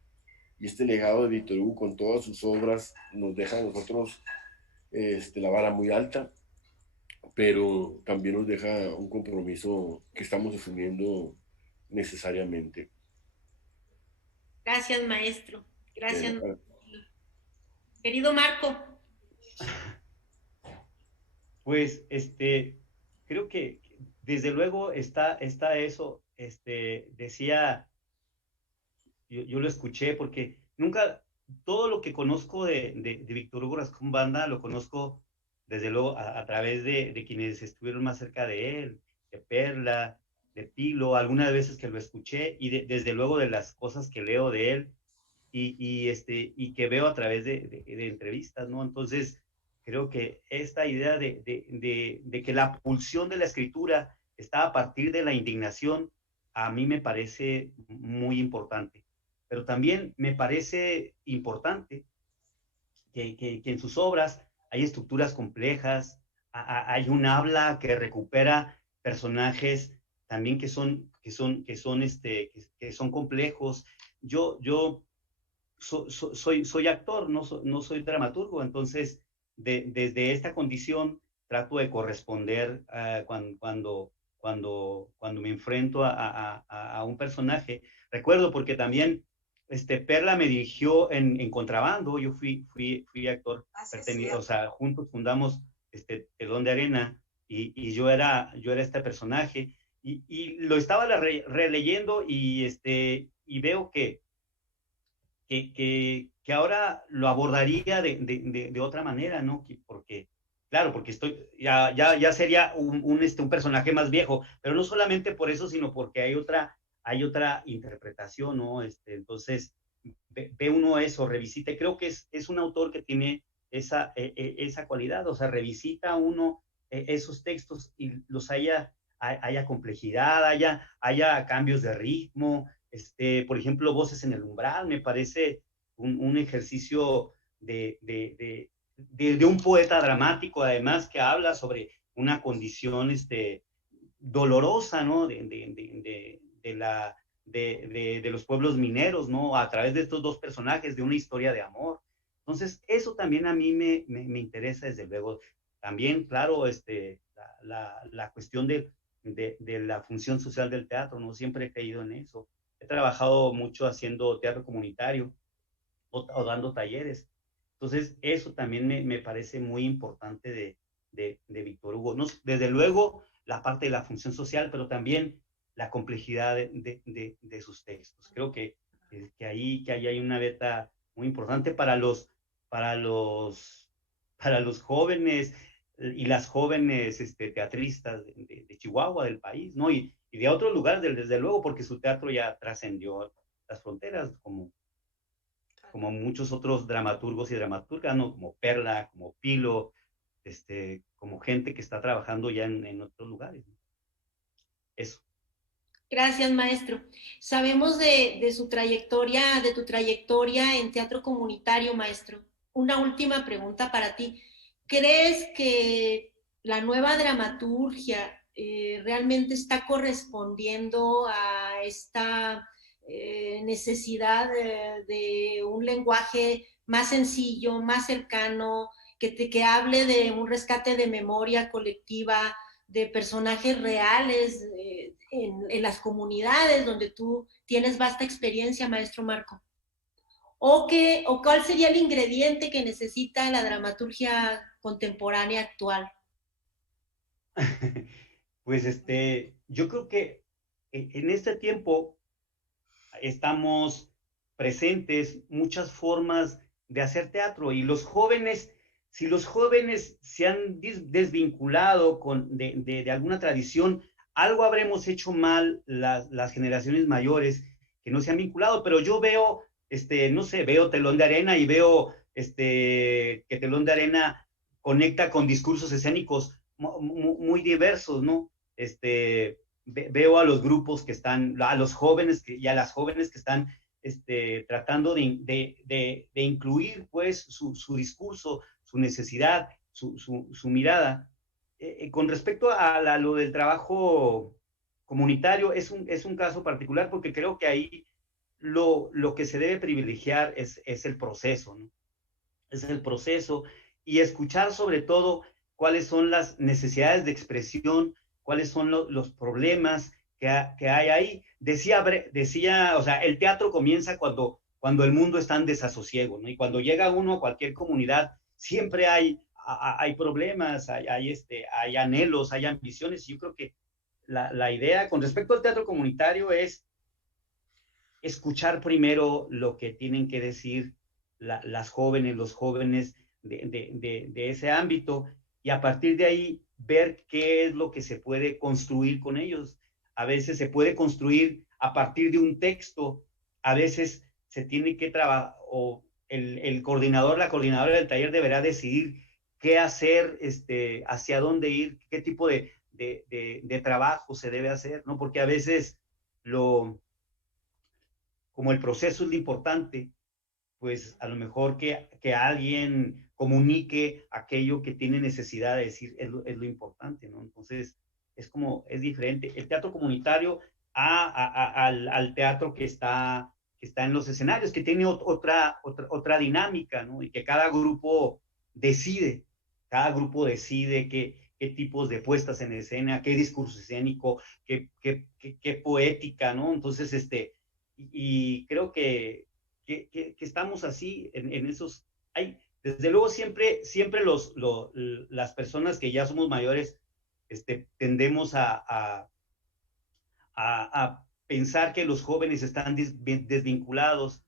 Y este legado de Víctor Hugo con todas sus obras nos deja a nosotros la vara muy alta, pero también nos deja un compromiso que estamos asumiendo necesariamente. Gracias, maestro. Gracias. Querido Marco. Pues, creo que desde luego está eso, decía, yo lo escuché porque nunca, todo lo que conozco de Víctor Hugo Rascón Banda lo conozco desde luego a través de quienes estuvieron más cerca de él, de Perla, de Pilo, algunas veces que lo escuché y desde luego de las cosas que leo de él y que veo a través de entrevistas, ¿no? Entonces, creo que esta idea de que la pulsión de la escritura está a partir de la indignación, a mí me parece muy importante. Pero también me parece importante que en sus obras hay estructuras complejas, hay un habla que recupera personajes también que son complejos. Yo soy actor, no soy dramaturgo, entonces desde esta condición trato de corresponder cuando me enfrento a un personaje. Recuerdo porque también Perla me dirigió en Contrabando, yo fui actor, o sea, juntos fundamos Telón de Arena y yo era este personaje y lo estaba releyendo y veo que ahora lo abordaría de otra manera, ¿no? Porque ya sería un personaje más viejo, pero no solamente por eso, sino porque hay otra hay otra interpretación, ¿no? Entonces, ve uno eso, revisita, y creo que es un autor que tiene esa cualidad, o sea, revisita uno esos textos y los haya complejidad, haya cambios de ritmo, por ejemplo, Voces en el Umbral, me parece un ejercicio de un poeta dramático, además, que habla sobre una condición dolorosa, ¿no? De los pueblos mineros, ¿no? A través de estos dos personajes, de una historia de amor. Entonces, eso también a mí me interesa, desde luego. También, claro, la cuestión de la función social del teatro, ¿no? Siempre he creído en eso. He trabajado mucho haciendo teatro comunitario o dando talleres. Entonces, eso también me parece muy importante de Víctor Hugo. No, desde luego, la parte de la función social, pero también la complejidad de sus textos. Creo que ahí hay una beta muy importante para los jóvenes y las jóvenes teatristas de Chihuahua, del país, ¿no? Y de otros lugares, desde luego, porque su teatro ya trascendió las fronteras, como muchos otros dramaturgos y dramaturgas, ¿no? Como Perla, como Pilo, como gente que está trabajando ya en otros lugares, ¿no? Eso. Gracias, maestro. Sabemos de su trayectoria, de tu trayectoria en teatro comunitario, maestro. Una última pregunta para ti. ¿Crees que la nueva dramaturgia realmente está correspondiendo a esta necesidad de un lenguaje más sencillo, más cercano, que hable de un rescate de memoria colectiva, de personajes reales en las comunidades donde tú tienes vasta experiencia, maestro Marco? ¿O cuál sería el ingrediente que necesita la dramaturgia contemporánea actual? Pues yo creo que en este tiempo estamos presentes muchas formas de hacer teatro, y los jóvenes, si los jóvenes se han desvinculado de alguna tradición, algo habremos hecho mal las generaciones mayores que no se han vinculado. Pero yo veo, no sé, veo Telón de Arena y veo que Telón de Arena conecta con discursos escénicos muy diversos, ¿no? Veo a los grupos que están, a los jóvenes y a las jóvenes que están tratando de incluir, pues, su discurso, su necesidad, su mirada. Con respecto a lo del trabajo comunitario, es un caso particular, porque creo que ahí lo que se debe privilegiar es el proceso, ¿no? Es el proceso, y escuchar sobre todo cuáles son las necesidades de expresión, cuáles son los problemas que hay ahí. Decía, o sea, el teatro comienza cuando el mundo está en desasosiego, ¿no? Y cuando llega uno a cualquier comunidad, siempre hay problemas, hay anhelos, hay ambiciones. Y yo creo que la idea con respecto al teatro comunitario es escuchar primero lo que tienen que decir las jóvenes, los jóvenes de ese ámbito, y a partir de ahí ver qué es lo que se puede construir con ellos. A veces se puede construir a partir de un texto, a veces se tiene que trabajar, o el coordinador, la coordinadora del taller deberá decidir qué hacer, hacia dónde ir, qué tipo de trabajo se debe hacer, ¿no? Porque a veces como el proceso es lo importante, pues a lo mejor que alguien comunique aquello que tiene necesidad de decir es lo importante, ¿no? Entonces, es diferente el teatro comunitario al teatro que está en los escenarios, que tiene otra dinámica, ¿no? Y que cada grupo decide qué tipos de puestas en escena, qué discurso escénico, qué poética, ¿no? Entonces, y creo que estamos así en esos. Desde luego, siempre las personas que ya somos mayores tendemos a pensar que los jóvenes están desvinculados,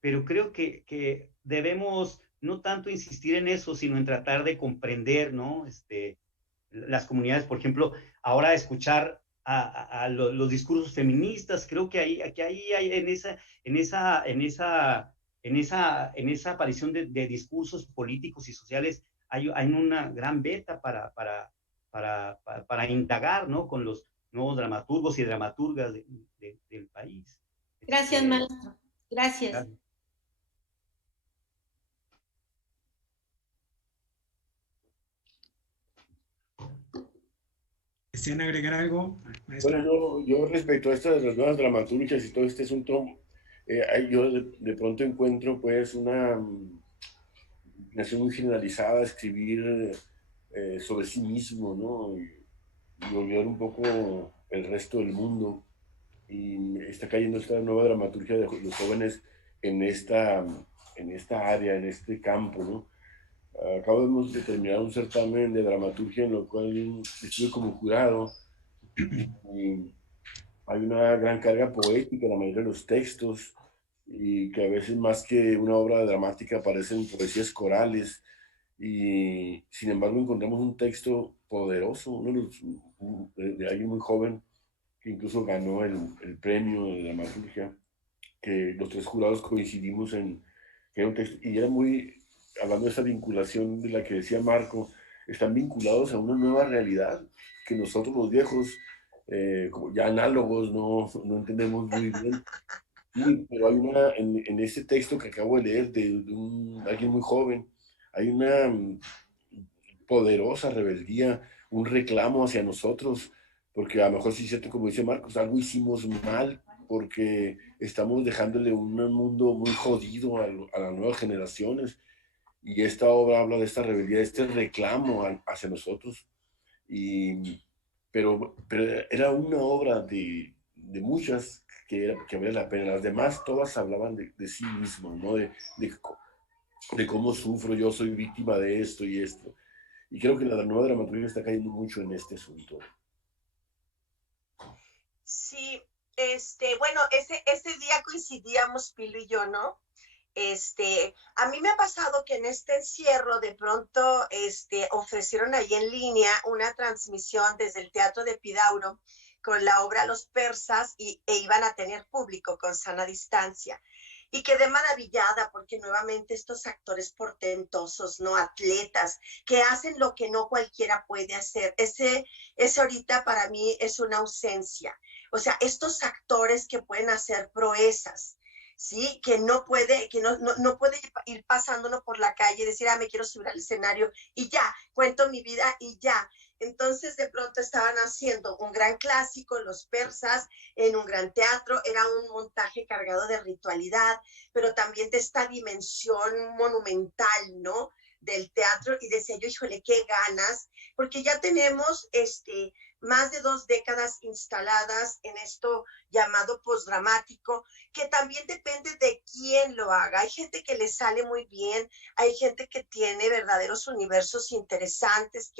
pero creo que debemos no tanto insistir en eso, sino en tratar de comprender, ¿no? Las comunidades, por ejemplo, ahora escuchar los discursos feministas. Creo que ahí hay en esa aparición de discursos políticos y sociales, hay una gran beta para indagar, ¿no? Con los nuevos dramaturgos y dramaturgas del país. Gracias, maestro. Gracias. Claro. ¿Desean agregar algo, maestro? Bueno, yo respecto a estas las nuevas dramaturgias y todo este asunto, yo de pronto encuentro pues una inclinación muy generalizada a escribir sobre sí mismo, ¿no? Y olvidar un poco el resto del mundo. Y está cayendo esta nueva dramaturgia de los jóvenes en esta área, en este campo, ¿no? Acabamos de terminar un certamen de dramaturgia en lo cual estuve como jurado, y hay una gran carga poética en la mayoría de los textos, y que a veces más que una obra dramática parecen poesías corales, y sin embargo encontramos un texto poderoso, de alguien muy joven que incluso ganó el premio de dramaturgia, que los tres jurados coincidimos en que era un texto, y era muy, hablando de esa vinculación de la que decía Marco, están vinculados a una nueva realidad que nosotros los viejos, como ya análogos, no entendemos muy bien. Sí, pero hay en ese texto que acabo de leer de alguien muy joven, hay una poderosa rebeldía, un reclamo hacia nosotros, porque a lo mejor sí es cierto, como dice Marcos, algo hicimos mal, porque estamos dejándole un mundo muy jodido a las nuevas generaciones, y esta obra habla de esta rebeldía, de este reclamo hacia nosotros, pero era una obra de muchas que valía la pena. Las demás todas hablaban de sí mismo, ¿no? De cómo sufro, yo soy víctima de esto y esto. Y creo que la nueva dramaturgia está cayendo mucho en este asunto. Sí, bueno, ese día coincidíamos Pilo y yo, ¿no? A mí me ha pasado que en este encierro de pronto ofrecieron ahí en línea una transmisión desde el Teatro de Epidauro con la obra Los Persas e iban a tener público con sana distancia. Y quedé maravillada porque nuevamente estos actores portentosos, ¿no? Atletas, que hacen lo que no cualquiera puede hacer. Ese ahorita para mí es una ausencia. O sea, estos actores que pueden hacer proezas, ¿sí? Que no puede ir pasándolo por la calle y decir, me quiero subir al escenario y ya, cuento mi vida y ya. Entonces de pronto estaban haciendo un gran clásico, Los Persas, en un gran teatro, era un montaje cargado de ritualidad, pero también de esta dimensión monumental, ¿no? Del teatro, y decía yo, híjole, qué ganas, porque ya tenemos más de 2 décadas instaladas en esto llamado postdramático, que también depende de quién lo haga. Hay gente que le sale muy bien, hay gente que tiene verdaderos universos interesantes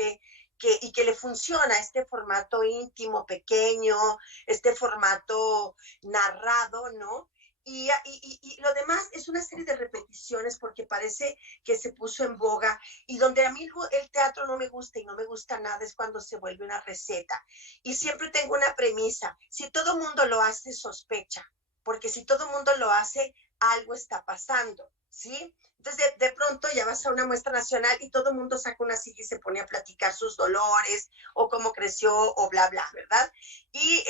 y que le funciona este formato íntimo, pequeño, este formato narrado, ¿no? Y lo demás es una serie de repeticiones porque parece que se puso en boga, y donde a mí el teatro no me gusta y no me gusta nada es cuando se vuelve una receta. Y siempre tengo una premisa: si todo mundo lo hace, sospecha, porque si todo mundo lo hace, algo está pasando, ¿sí? Entonces de pronto ya vas a una muestra nacional y todo el mundo saca una silla y se pone a platicar sus dolores o cómo creció o bla, bla, ¿verdad? Y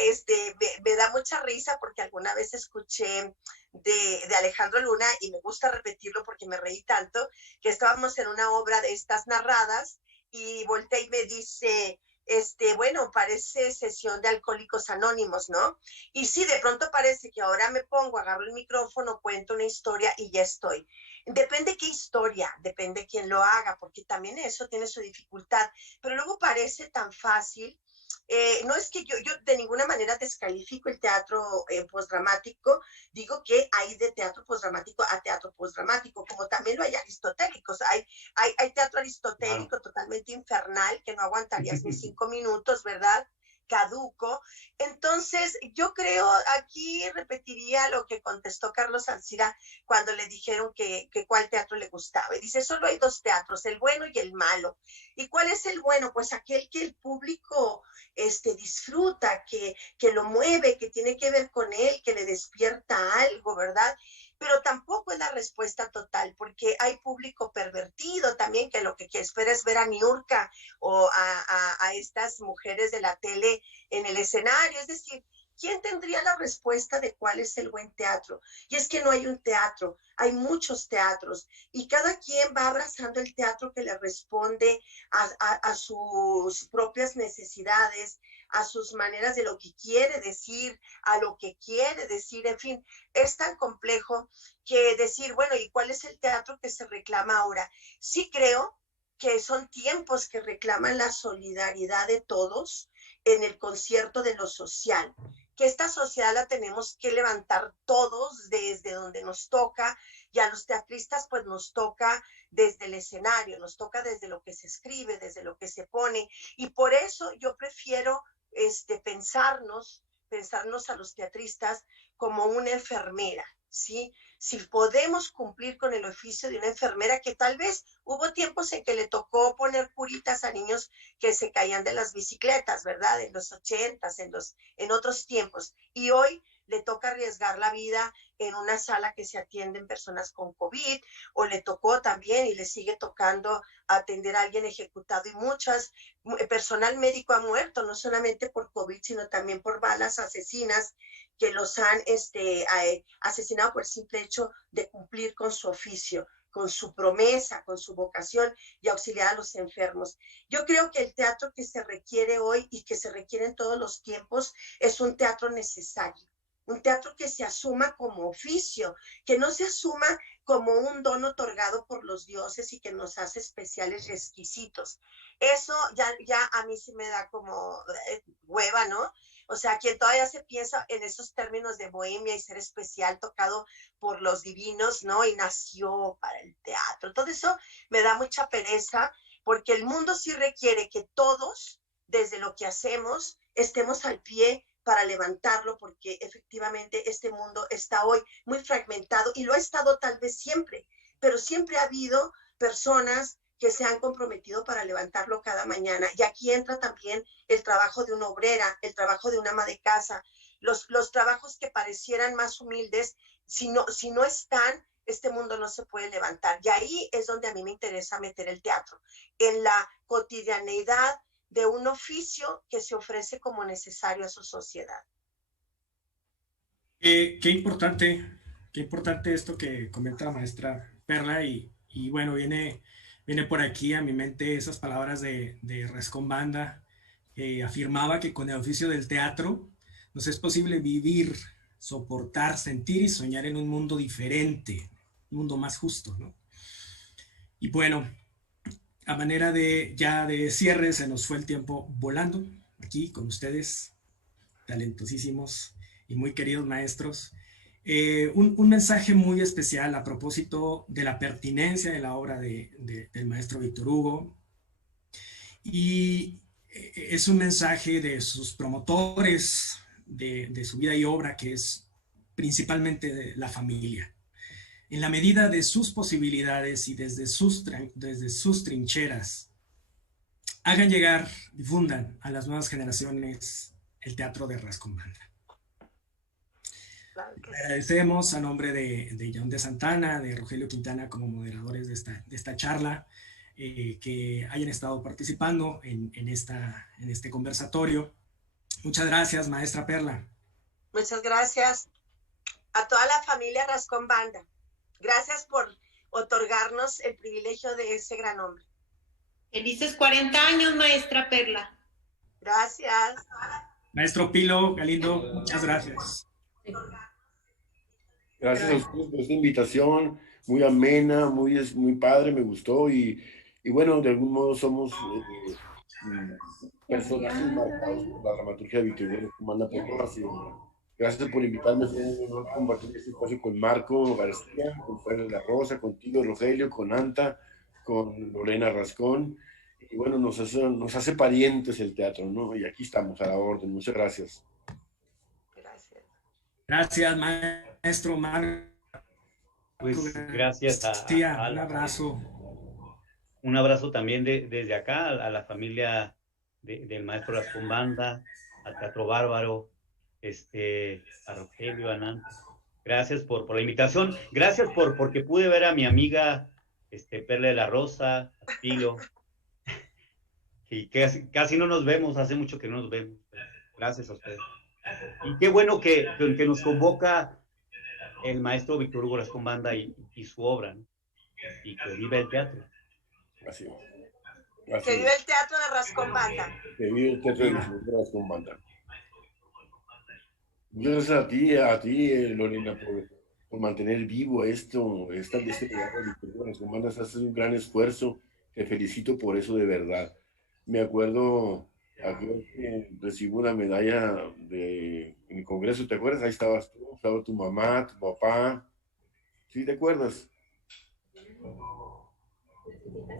me da mucha risa porque alguna vez escuché de Alejandro Luna, y me gusta repetirlo porque me reí tanto, que estábamos en una obra de estas narradas y voltea y me dice, bueno, parece sesión de Alcohólicos Anónimos, ¿no? Y sí, de pronto parece que ahora me pongo, agarro el micrófono, cuento una historia y ya estoy. Depende qué historia, depende quién lo haga, porque también eso tiene su dificultad, pero luego parece tan fácil. No es que yo de ninguna manera descalifico el teatro postdramático, digo que hay de teatro postdramático a teatro postdramático, como también lo hay aristotélicos. Hay teatro aristotélico totalmente infernal, que no aguantarías ni 5 minutos, ¿verdad? caduco. Entonces, yo creo, aquí repetiría lo que contestó Carlos Alcira cuando le dijeron que cuál teatro le gustaba. Y dice, solo hay dos teatros, el bueno y el malo. ¿Y cuál es el bueno? Pues aquel que el público disfruta, que lo mueve, que tiene que ver con él, que le despierta algo, ¿verdad? Pero tampoco es la respuesta total, porque hay público pervertido también, que lo que espera es ver a Niurka o a estas mujeres de la tele en el escenario. Es decir, ¿quién tendría la respuesta de cuál es el buen teatro? Y es que no hay un teatro, hay muchos teatros, y cada quien va abrazando el teatro que le responde a sus propias necesidades, a sus maneras de lo que quiere decir, a lo que quiere decir, en fin, es tan complejo que decir, bueno, ¿y cuál es el teatro que se reclama ahora? Sí creo que son tiempos que reclaman la solidaridad de todos en el concierto de lo social, que esta sociedad la tenemos que levantar todos desde donde nos toca, y a los teatristas pues nos toca desde el escenario, nos toca desde lo que se escribe, desde lo que se pone, y por eso yo prefiero pensarnos a los teatristas como una enfermera, ¿sí? Si podemos cumplir con el oficio de una enfermera, que tal vez hubo tiempos en que le tocó poner curitas a niños que se caían de las bicicletas, ¿verdad? En los 80s, en otros tiempos. Y hoy le toca arriesgar la vida en una sala que se atienden personas con COVID, o le tocó también y le sigue tocando atender a alguien ejecutado, y personal médico ha muerto, no solamente por COVID, sino también por balas asesinas que los han asesinado por el simple hecho de cumplir con su oficio, con su promesa, con su vocación, y auxiliar a los enfermos. Yo creo que el teatro que se requiere hoy y que se requiere en todos los tiempos es un teatro necesario, un teatro que se asuma como oficio, que no se asuma como un don otorgado por los dioses y que nos hace especiales y exquisitos. Eso ya a mí sí me da como hueva, ¿no? O sea, quien todavía se piensa en esos términos de bohemia y ser especial, tocado por los divinos, ¿no? Y nació para el teatro. Todo eso me da mucha pereza, porque el mundo sí requiere que todos, desde lo que hacemos, estemos al pie para levantarlo, porque efectivamente este mundo está hoy muy fragmentado, y lo ha estado tal vez siempre, pero siempre ha habido personas que se han comprometido para levantarlo cada mañana. Y aquí entra también el trabajo de una obrera, el trabajo de una ama de casa, los trabajos que parecieran más humildes, si no están, este mundo no se puede levantar. Y ahí es donde a mí me interesa meter el teatro, en la cotidianeidad de un oficio que se ofrece como necesario a su sociedad. Qué importante esto que comenta la maestra Perla, y bueno, viene por aquí a mi mente esas palabras de Rascón Banda, que afirmaba que con el oficio del teatro nos es posible vivir, soportar, sentir y soñar en un mundo diferente, un mundo más justo, ¿no? Y bueno, a manera de cierre, se nos fue el tiempo volando aquí con ustedes, talentosísimos y muy queridos maestros. Un mensaje muy especial a propósito de la pertinencia de la obra del maestro Víctor Hugo, y es un mensaje de sus promotores de su vida y obra, que es principalmente de la familia. En la medida de sus posibilidades y desde sus trincheras, hagan llegar, difundan a las nuevas generaciones el teatro de Rascón Banda. Claro que sí. Agradecemos a nombre de John de Santana, de Rogelio Quintana como moderadores de esta charla, que hayan estado participando en este conversatorio. Muchas gracias, maestra Perla. Muchas gracias a toda la familia Rascón Banda. Gracias por otorgarnos el privilegio de ese gran hombre. Felices 40 años, maestra Perla. Gracias. Maestro Pilo Galindo, muchas gracias. Gracias a ustedes por esta invitación, muy amena, muy padre, me gustó, y bueno, de algún modo somos personajes marcados por la dramaturgia de Víctor Hugo Comanda por todas. Gracias por invitarme, fue un honor compartir este espacio con Marco García, con Juan de la Rosa, contigo, Rogelio, con Anta, con Lorena Rascón. y bueno, nos hace parientes el teatro, ¿no? Y aquí estamos a la orden. Muchas gracias. Gracias. Gracias, maestro Marco. Pues gracias Un abrazo. Un abrazo también desde acá a la familia del maestro Rascombanda, al Teatro Bárbaro, a Rogelio, a Nan. Gracias por la invitación. Gracias porque pude ver a mi amiga Perla de la Rosa, a Pilo, y casi no nos vemos, hace mucho que no nos vemos. Gracias a ustedes. Y qué bueno que nos convoca el maestro Víctor Hugo Rascombanda y su obra, ¿no? Y que vive el teatro. Así es. Que vive el teatro de Rascombanda. Que vive el teatro de Rascombanda. Muchas gracias a ti, Lorena, por mantener vivo este lugar de Víctor Hugo Rascombanda. Haces un gran esfuerzo. Te felicito por eso de verdad. Me acuerdo aquel que recibió una medalla en el Congreso, ¿te acuerdas? Ahí estabas tú, estaba tu mamá, tu papá. ¿Sí te acuerdas?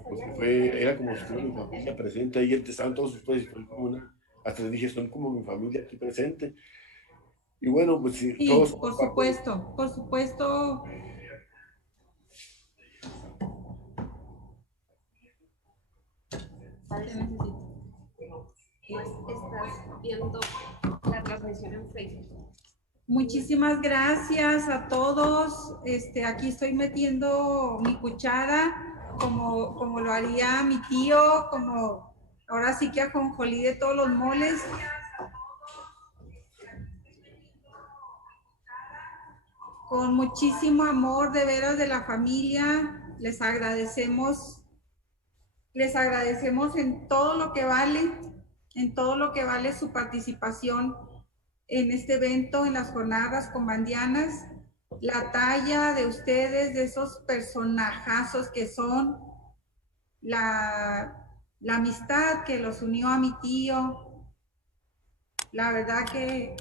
Porque era como si fuera mi familia presente, ahí estaban todos ustedes, hasta les dije, son como mi familia aquí presente. Y bueno, pues sí, todos. Por supuesto, por supuesto. Estás viendo la transmisión en Facebook. Muchísimas gracias a todos. Aquí estoy metiendo mi cuchara como lo haría mi tío, como ahora sí que ajonjolí de todos los moles. Con muchísimo amor de veras de la familia, les agradecemos en todo lo que vale su participación en este evento, en las jornadas rascombandianas, la talla de ustedes, de esos personajazos que son, la amistad que los unió a mi tío, la verdad que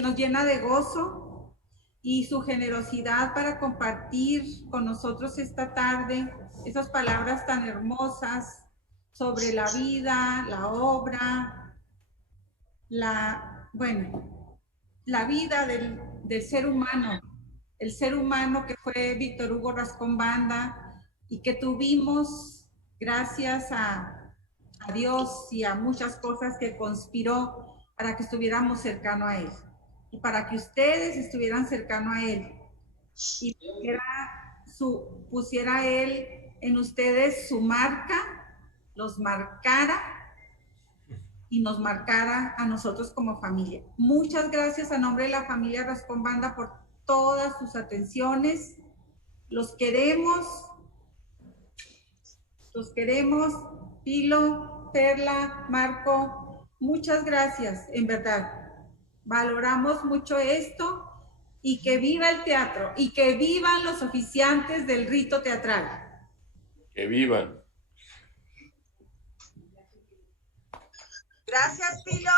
nos llena de gozo, y su generosidad para compartir con nosotros esta tarde esas palabras tan hermosas sobre la vida, la obra, la vida del ser humano, el ser humano que fue Víctor Hugo Rascombanda, y que tuvimos, gracias a Dios y a muchas cosas que conspiró para que estuviéramos cercano a él, y para que ustedes estuvieran cercano a él, y pusiera él en ustedes su marca, los marcara y nos marcara a nosotros como familia. Muchas gracias a nombre de la familia Rascombanda por todas sus atenciones. Los queremos, Pilo, Perla, Marco, muchas gracias, en verdad. Valoramos mucho esto, y que viva el teatro, y que vivan los oficiantes del rito teatral. Que vivan. Gracias, Pilo.